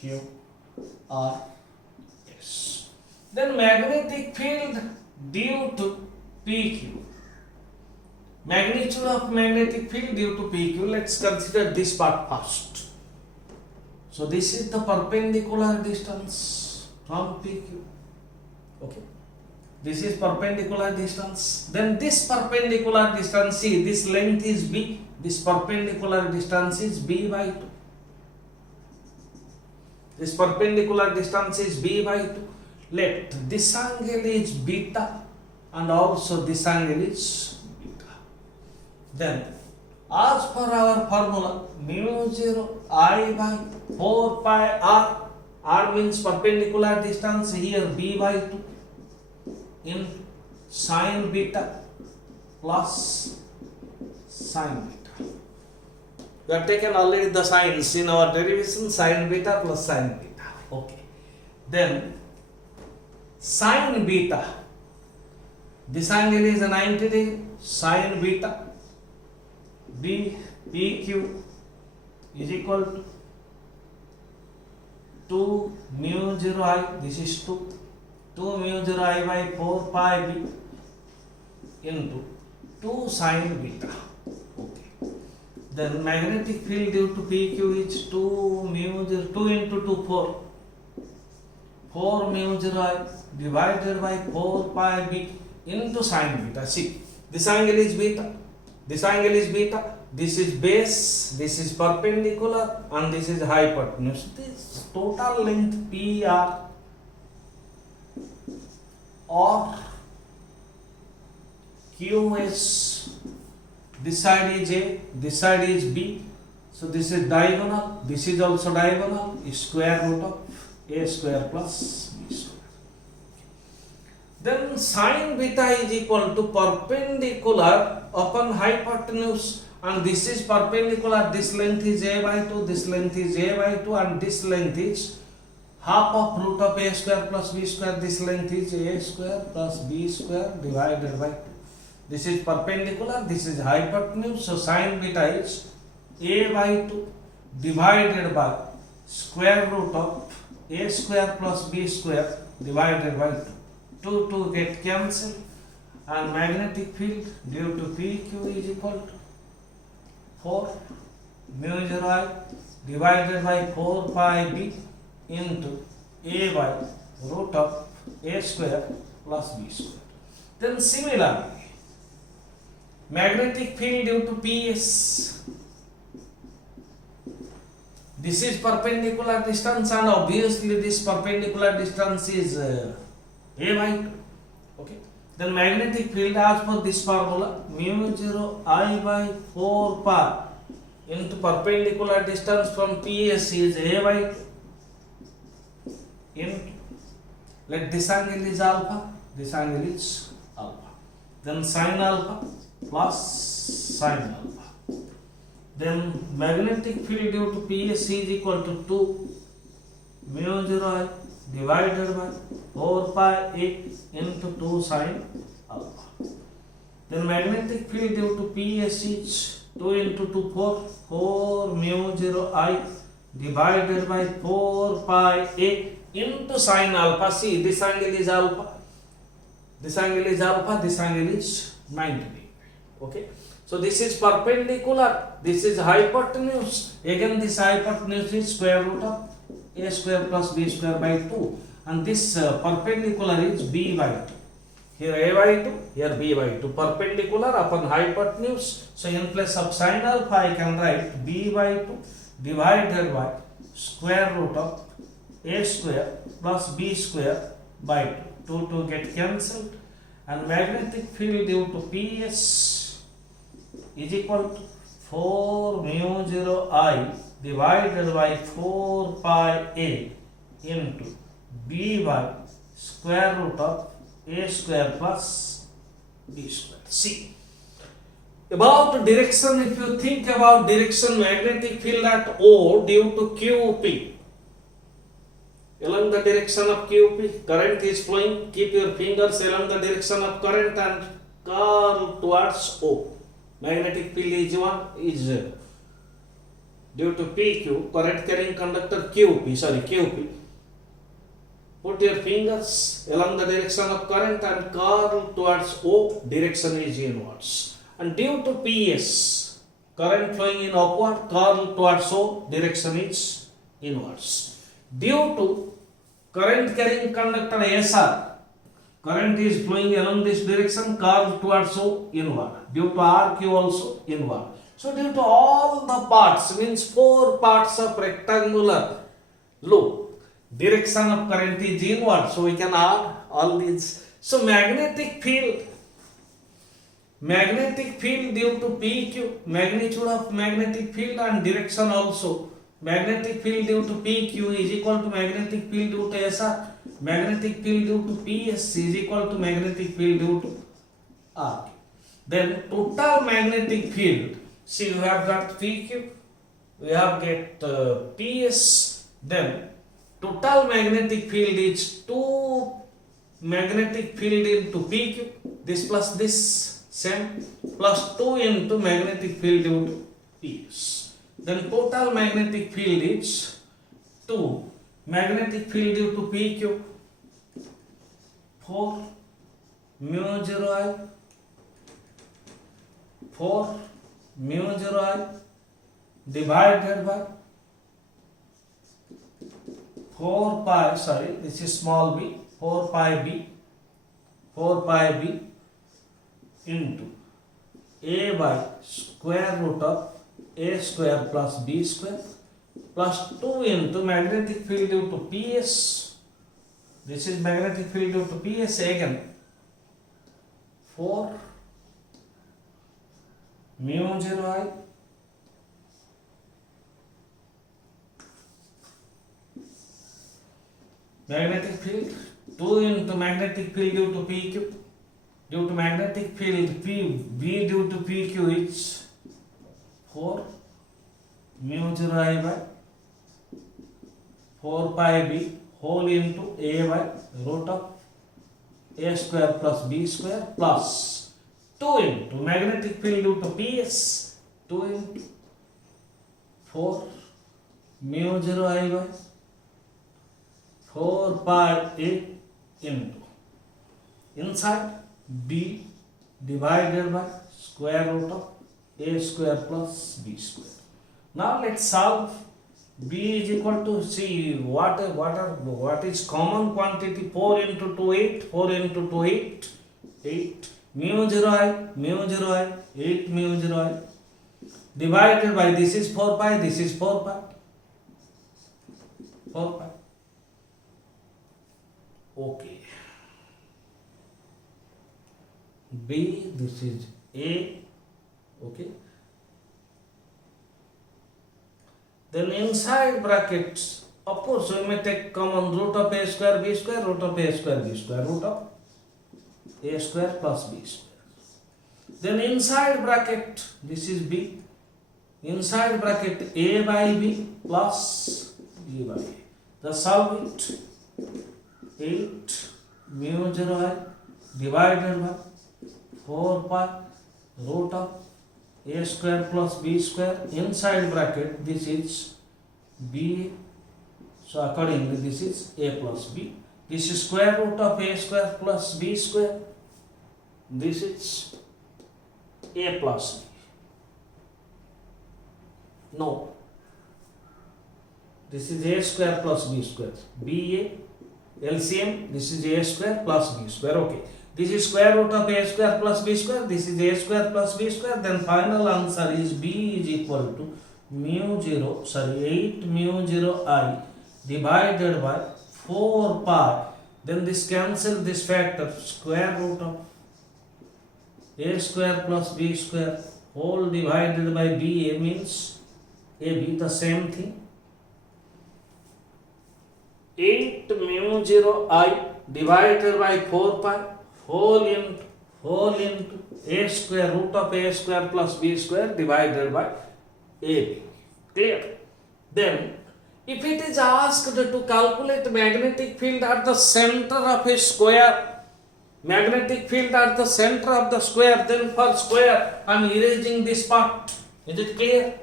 Q, R, S. Then magnetic field due to PQ. Magnitude of magnetic field due to PQ. Let's consider this part first. So this is the perpendicular distance from PQ. Okay. This is perpendicular distance. Then this perpendicular distance, see, this length is B. This perpendicular distance is B by 2. This perpendicular distance is B by 2. Let this angle is beta and also this angle is beta. Then as per our formula, mu 0 I by 4 pi r, r means perpendicular distance, here B by 2 in sine beta plus sine beta. We have taken already the signs in our derivation, sine beta plus sine beta. Okay. Then sine beta, this angle is 90 degree, sine beta B PQ is equal to 2 mu 0 I, this is 2 mu 0 I by 4 pi b into 2 sine beta. Okay. Then magnetic field due to PQ is 2 mu 0, 2 into 2, 4 mu 0 I divided by 4 pi b into sine beta. See, this angle is beta, this angle is beta, this is base, this is perpendicular, and this is hypotenuse. This total length PR or QS, this side is A, this side is B. So this is diagonal, this is also diagonal, is square root of A square plus B square. Then sine beta is equal to perpendicular upon hypotenuse, and this is perpendicular, this length is A by 2, this length is A by 2, and this length is half of root of A square plus B square, this length is A square plus B square divided by 2. This is perpendicular, this is hypotenuse, so sine beta is A by 2 divided by square root of A square plus B square divided by 2. 2 get cancelled, and magnetic field due to PQ is equal to 4 mu 0 I divided by 4 pi b into A by root of A square plus B square. Then similarly, magnetic field due to PS, this is perpendicular distance, and obviously this perpendicular distance is A by 2. Okay. Then magnetic field as per this formula, mu 0 I by 4 pi into perpendicular distance from PS is A by 2 into, let this angle is alpha, this angle is alpha. Then sine alpha plus sine alpha. Then magnetic field due to PS is equal to 2 mu 0 I divided by 4 pi A into 2 sine alpha. Then magnetic field due to PS is 2 into 2, 4 mu 0 I divided by 4 pi A into sine alpha. See, this angle is alpha, this angle is alpha, this angle is 90 degree. Okay. So this is perpendicular, this is hypotenuse. Again, this hypotenuse is square root of A square plus B square by 2, and this perpendicular is B by 2. Here A by 2, here B by 2. Perpendicular upon hypotenuse. So in place of sine alpha, I can write B by 2 divided by square root of A square plus B square by 2. 2 get cancelled, and magnetic field due to PS is equal to 4 mu 0 I divided by 4 pi A into B by square root of A square plus B square. See, about direction, if you think about direction, magnetic field at O due to QP, along the direction of QP, current is flowing, keep your fingers along the direction of current and curl towards O. Magnetic field is due to PQ, current carrying conductor QP. Put your fingers along the direction of current and curl towards O, direction is inwards. And due to PS, current flowing in upward, curl towards O, direction is inwards. Due to current carrying conductor SR, current is flowing along this direction, curl towards O, inward. Due to RQ also inward. So due to all the parts, means 4 parts of rectangular loop, direction of current is inward. So we can add all these. So magnetic field due to PQ, magnitude of magnetic field and direction also. Magnetic field due to PQ is equal to magnetic field due to SR. Magnetic field due to PS is equal to magnetic field due to RQ. Then total magnetic field, see, we have got PQ, we have got PS, then total magnetic field is 2 magnetic field into PQ, this plus this, same, plus 2 into magnetic field due to PS. Then total magnetic field is 2 magnetic field due to PQ 4 mu 0 I 4 mu 0 I divided by 4 pi, sorry, this is small b, 4 pi b into a by square root of a square plus b square plus 2 into magnetic field due to PS. This is magnetic field due to PS again. 4 mu 0 I magnetic field 2 into magnetic field due to PQ. Due to magnetic field P B due to PQ is 4 mu 0 I by 4 pi b whole into a by root of a square plus b square plus 2 into magnetic field due to PS 2 into 4 mu 0 I by 4 pi a into inside b divided by square root of a square plus b square. Now let's solve. B is equal to, see what is common quantity, 4 into 2 8, 4 into 2 8, 8 mu 0 I 8 mu 0 I divided by, this is 4 pi, this is 4 pi, 4 pi. Okay. B, this is A, okay. Then inside brackets, of course, we may take common root of a square b square, root of a square b square, root of a square plus b square. Then inside bracket, this is b, inside bracket a by b plus b by a. Thus solve it. 8 mu 0 I divided by 4 pi root of a square plus b square, inside bracket this is b, so accordingly this is a plus b, this is square root of a square plus b square, this is a plus b. No, this is a square plus b square, ba LCM, this is a square plus b square, okay. This is square root of a square plus b square, this is a square plus b square, then final answer is b is equal to 8 mu 0 I divided by 4 pi, then this cancel this factor, square root of a square plus b square whole divided by ba means ab, the same thing. 8 mu 0 I divided by 4 pi whole into a square root of a square plus b square divided by ab. Clear? Then, if it is asked to calculate magnetic field at the center of a square, magnetic field at the center of the square, then for square I am erasing this part. Is it clear?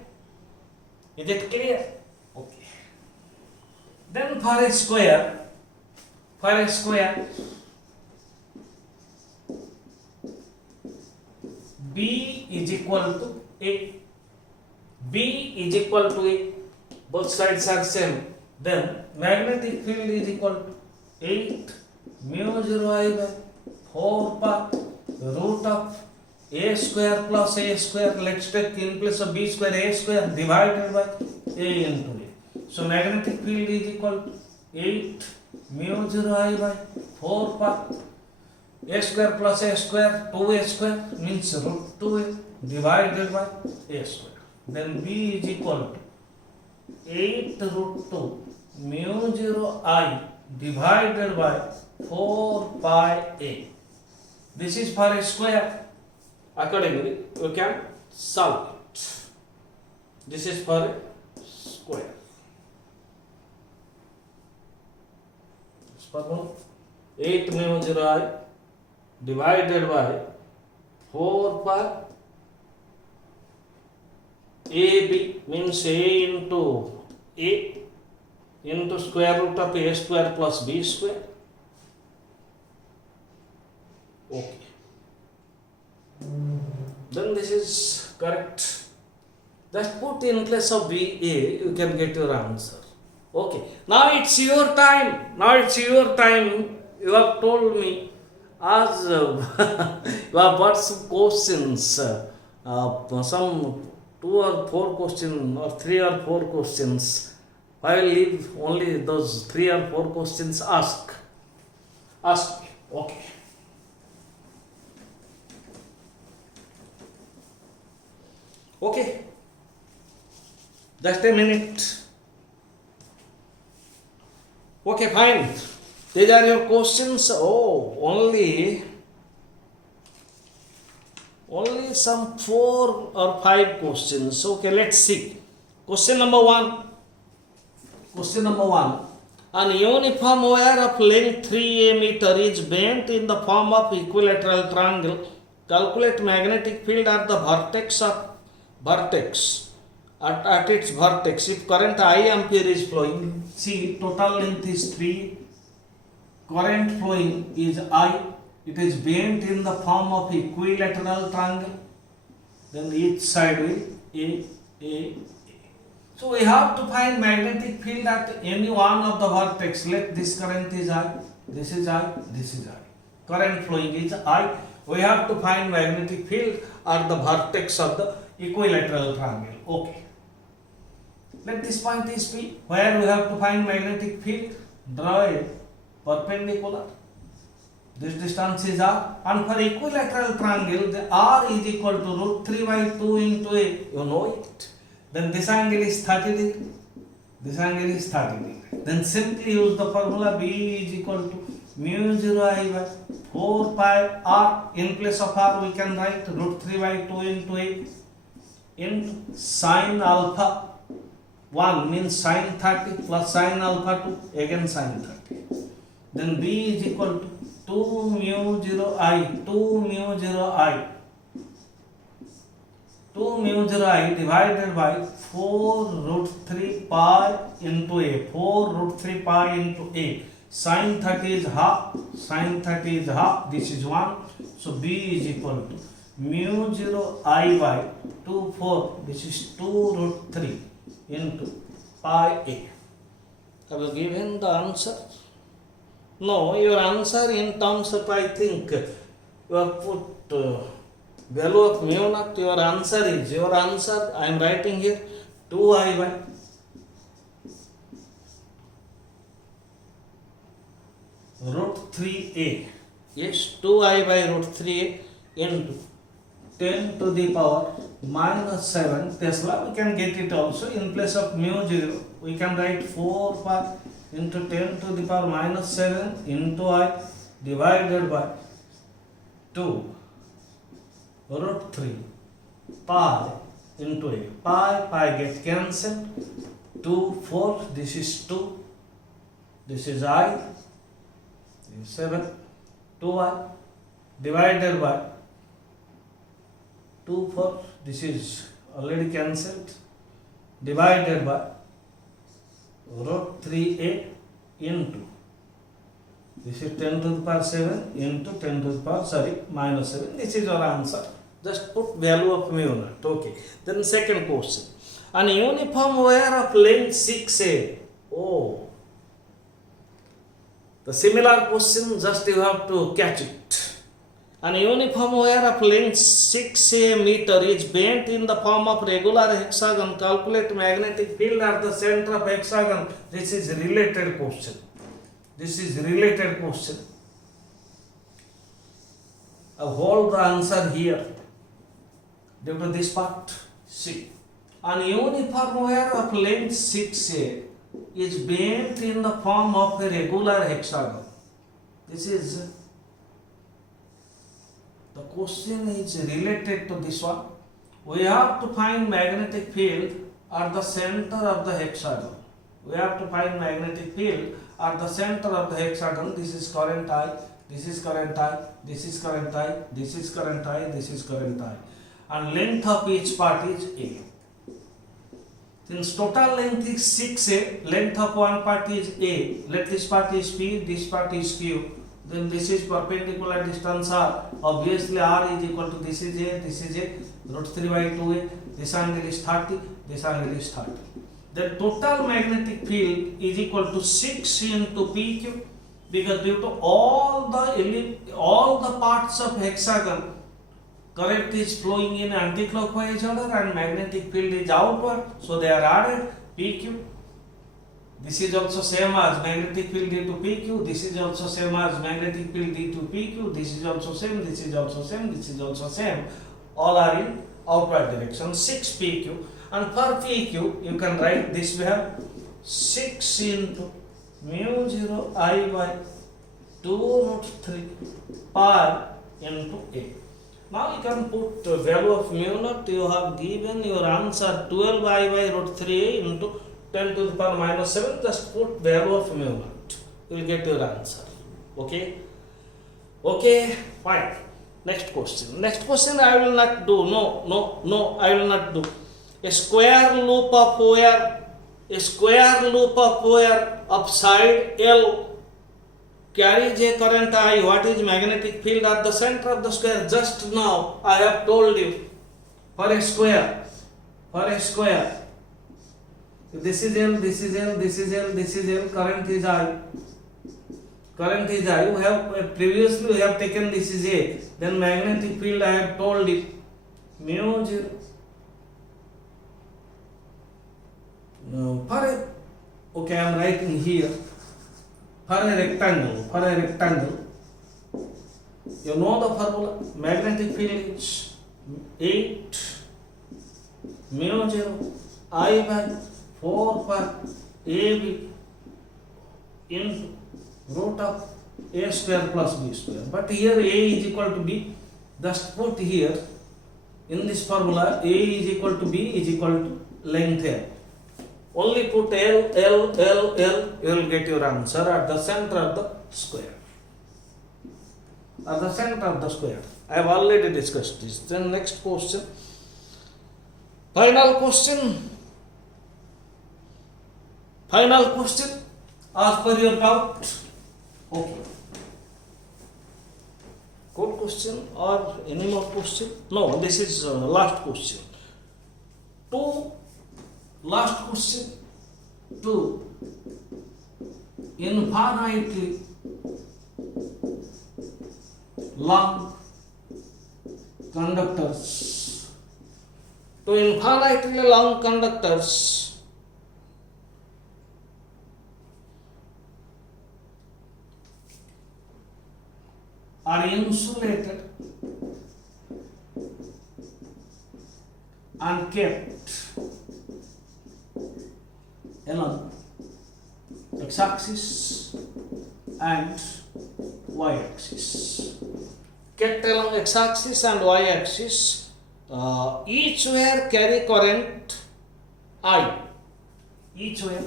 Is it clear? Okay. Then for a square, B is equal to A. B is equal to A. Both sides are same. Then magnetic field is equal to 8 mu 0 I by 4 pi root of a square plus a square. Let's take in place of b square a square divided by a into a. So magnetic field is equal to 8 mu 0 I by 4 pi a square plus a square, 2a square means root 2a divided by a square. Then b is equal to 8 root 2 mu 0 I divided by 4 pi a. This is for a square. Accordingly, we can solve it. This is for a square. For 8 mu 0 I divided by 4 pi AB means A into A into square root of a square plus b square. Okay. Then this is correct. Just put in place of BA, you can get your answer. Okay. Now it's your time. You have told me as you have got some questions, some 2 or 4 questions or 3 or 4 questions. I will leave only those 3 or 4 questions. Ask me. Okay. Okay. Just a minute. Okay, fine. These are your questions. Oh, only some 4 or 5 questions. Okay, let's see. Question number 1. An uniform wire of length 3 meter is bent in the form of equilateral triangle. Calculate magnetic field at the vertex at its vertex if current I ampere is flowing. See, total length is 3, current flowing is I, it is bent in the form of equilateral triangle, then each side will A. So we have to find magnetic field at any one of the vertex. Let this current is I, this is I, this is I. Current flowing is I. We have to find magnetic field at the vertex of the equilateral triangle. Okay. Let this point is P. Where we have to find magnetic field? Draw a perpendicular. This distance is R. And for equilateral triangle, the R is equal to root 3 by 2 into A. You know it. Then this angle is 30 degree. Then simply use the formula B is equal to mu 0 I by 4 pi R. In place of R, we can write root 3 by 2 into A into sin alpha 1 means sin 30 plus sin alpha 2 again sin 30. Then B is equal to 2 mu 0 I divided by 4 root 3 pi into A. 4 root 3 pi into A. Sin 30 is half. This is 1. So B is equal to mu 0 I by 2 4. This is 2 root 3 into pi A. Have you given the answer? No, your answer in terms of, I think, you have put value of mu naught. Your answer, I am writing here 2I by root 3A. Yes, 2I by root 3A into 10 to the power minus 7 Tesla. We can get it also in place of mu 0. We can write 4 pi into 10 to the power minus 7 into I divided by 2 root 3 pi into A. Pi get cancelled. 2 4. This is 2. This is I. This is 7. 2I divided by 2 4. This is already cancelled. Divided by root 3A into, this is 10 to the power 7 into 10 to the power minus 7. This is our answer. Just put value of mu naught. Okay. Then second question. An uniform wire of length 6A. Oh. The similar question, just you have to catch it. An uniform wire of length 6A meter is bent in the form of regular hexagon. Calculate magnetic field at the center of hexagon. This is related question. I hold the answer here due to this part. See, an uniform wire of length 6A is bent in the form of a regular hexagon. This is the question is related to this one. We have to find magnetic field at the center of the hexagon. This is current I, this is current I, this is current I, this is current I, this is current I. And length of each part is A. Since total length is 6a, length of one part is a, let this part is p, this part is q, then this is perpendicular distance r, obviously r is equal to this is a, root 3 by 2a, this angle is 30, this angle is 30. The total magnetic field is equal to 6 into pq, because due to all the parts of hexagon, current is flowing in anti-clockwise order and magnetic field is outward, so they are added pq. This is also same as magnetic field due to pq, this is also same as magnetic field due to pq, this is also same, this is also same, this is also same, all are in outward direction, 6 pq. And for pq you can write this, we have 6 into mu 0 I by 2 root 3 pi into a. Now you can put the value of mu naught, you have given your answer 12 I by root 3a into 10 to the power minus 7, just put value of mu naught, you will get your answer. Okay? Okay, fine. Next question I will not do, no, I will not do. A square loop of wire of side L carries a current I. What is magnetic field at the center of the square? Just now I have told you, for a square, this is L, this is L, this is L, this is L, current is I. You have previously we have taken this is A, then magnetic field I have told it, mu 0. Okay, I am writing here, for a rectangle, you know the formula, magnetic field is 8 mu 0 I by 4 pi AB into root of a square plus b square. But here a is equal to b, just put here in this formula a is equal to b is equal to length L. Only put L, you will get your answer at the center of the square. I have already discussed this. Then next question. Final question. As per your doubt. Okay. Good question or any more question? No, this is last question. Last question. 2 infinitely long conductors. Are insulated and kept along x-axis and y-axis. Kept along x-axis and y-axis, each wire carry current I. Each wire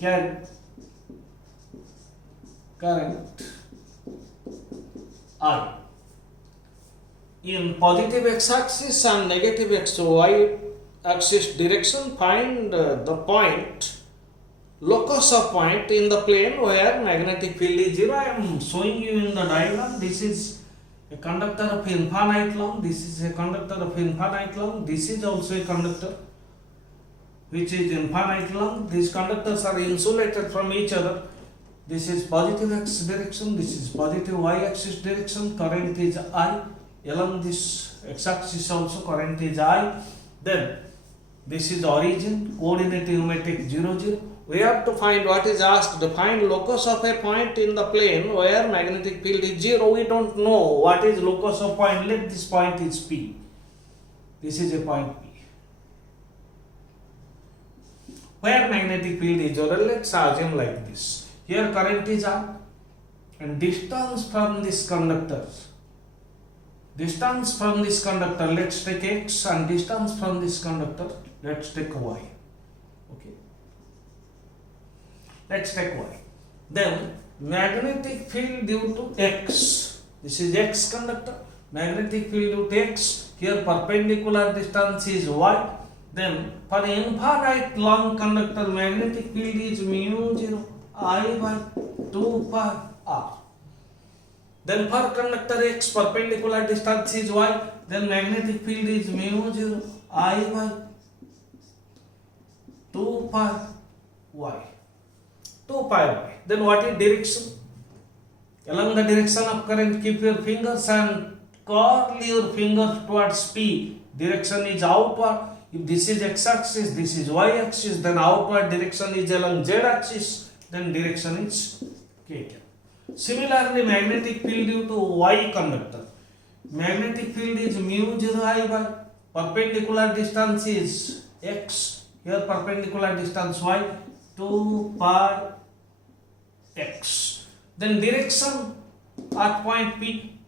carry current I. In positive x-axis and negative y-axis direction, find the point, locus of point in the plane where magnetic field is 0. I am showing you in the diagram. This is a conductor of infinite long. This is a conductor of infinite long. This is also a conductor which is infinite long. These conductors are insulated from each other. This is positive x direction, this is positive y-axis direction, current is I. Along this x-axis also current is I. Then this is origin, coordinate you may take 0, 0. We have to find what is asked, find locus of a point in the plane where magnetic field is 0. We don't know what is locus of point. Let this point is P. This is a point P. Where magnetic field is 0, let's assume like this. Here current is I and distance from this conductor, let's take x, and distance from this conductor, let's take y. Okay, let's take y. Then magnetic field due to x, this is x conductor, magnetic field due to x, here perpendicular distance is y. Then for infinite long conductor, magnetic field is mu 0 I by 2 pi r. Then for conductor x, perpendicular distance is y, then magnetic field is mu 0 I by 2 pi y. 2 pi y. Then what is direction? Along the direction of current, keep your fingers and curl your fingers towards P. Direction is outward. If this is x-axis, this is y-axis, then outward direction is along z-axis, then direction is k. Similarly, magnetic field due to y conductor. Magnetic field is mu 0 I by, perpendicular distance is x, here perpendicular distance y, 2 pi x. Then direction at point P,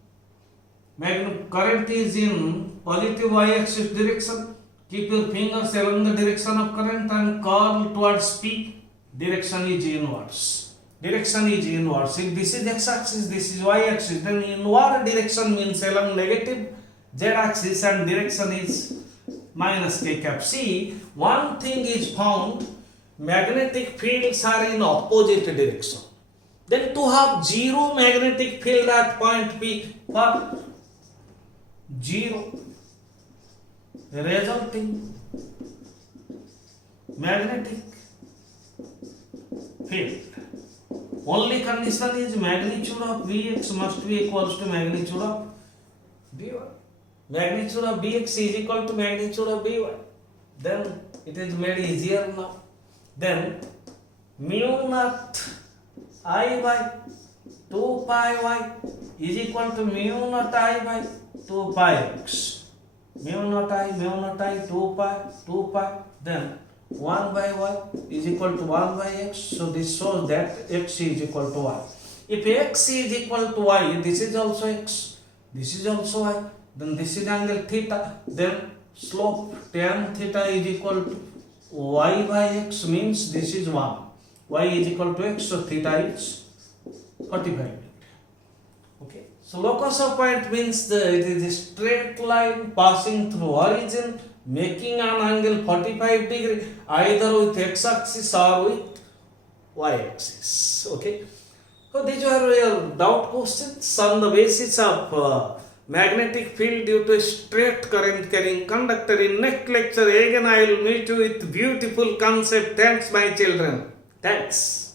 current is in positive y-axis direction. Keep your fingers along the direction of current and curl towards P. Direction is inwards. Direction is inwards. If this is x-axis, this is y-axis, then inward direction means along negative z-axis and direction is minus k cap. See, one thing is found, magnetic fields are in opposite direction. Then to have zero magnetic field at point P, for zero resulting magnetic field, only condition is magnitude of Vx must be equals to magnitude of Vy. Magnitude of Vx is equal to magnitude of Vy. Then it is made easier now. Then mu naught I by 2 pi y is equal to mu naught I by 2 pi x. Mu naught I, 2 pi, then 1 by y is equal to 1 by x. So this shows that x is equal to y. If x is equal to y, this is also x, this is also y, then this is angle theta, then slope tan theta is equal to y by x, means this is 1. Y is equal to x, so theta is 45 degree. Okay. So locus of point means it is a straight line passing through origin, making an angle 45 degree either with x-axis or with y-axis. Okay. So these are your doubt questions on the basis of magnetic field due to a straight current carrying conductor. In next lecture again I will meet you with beautiful concept. Thanks my children. Thanks.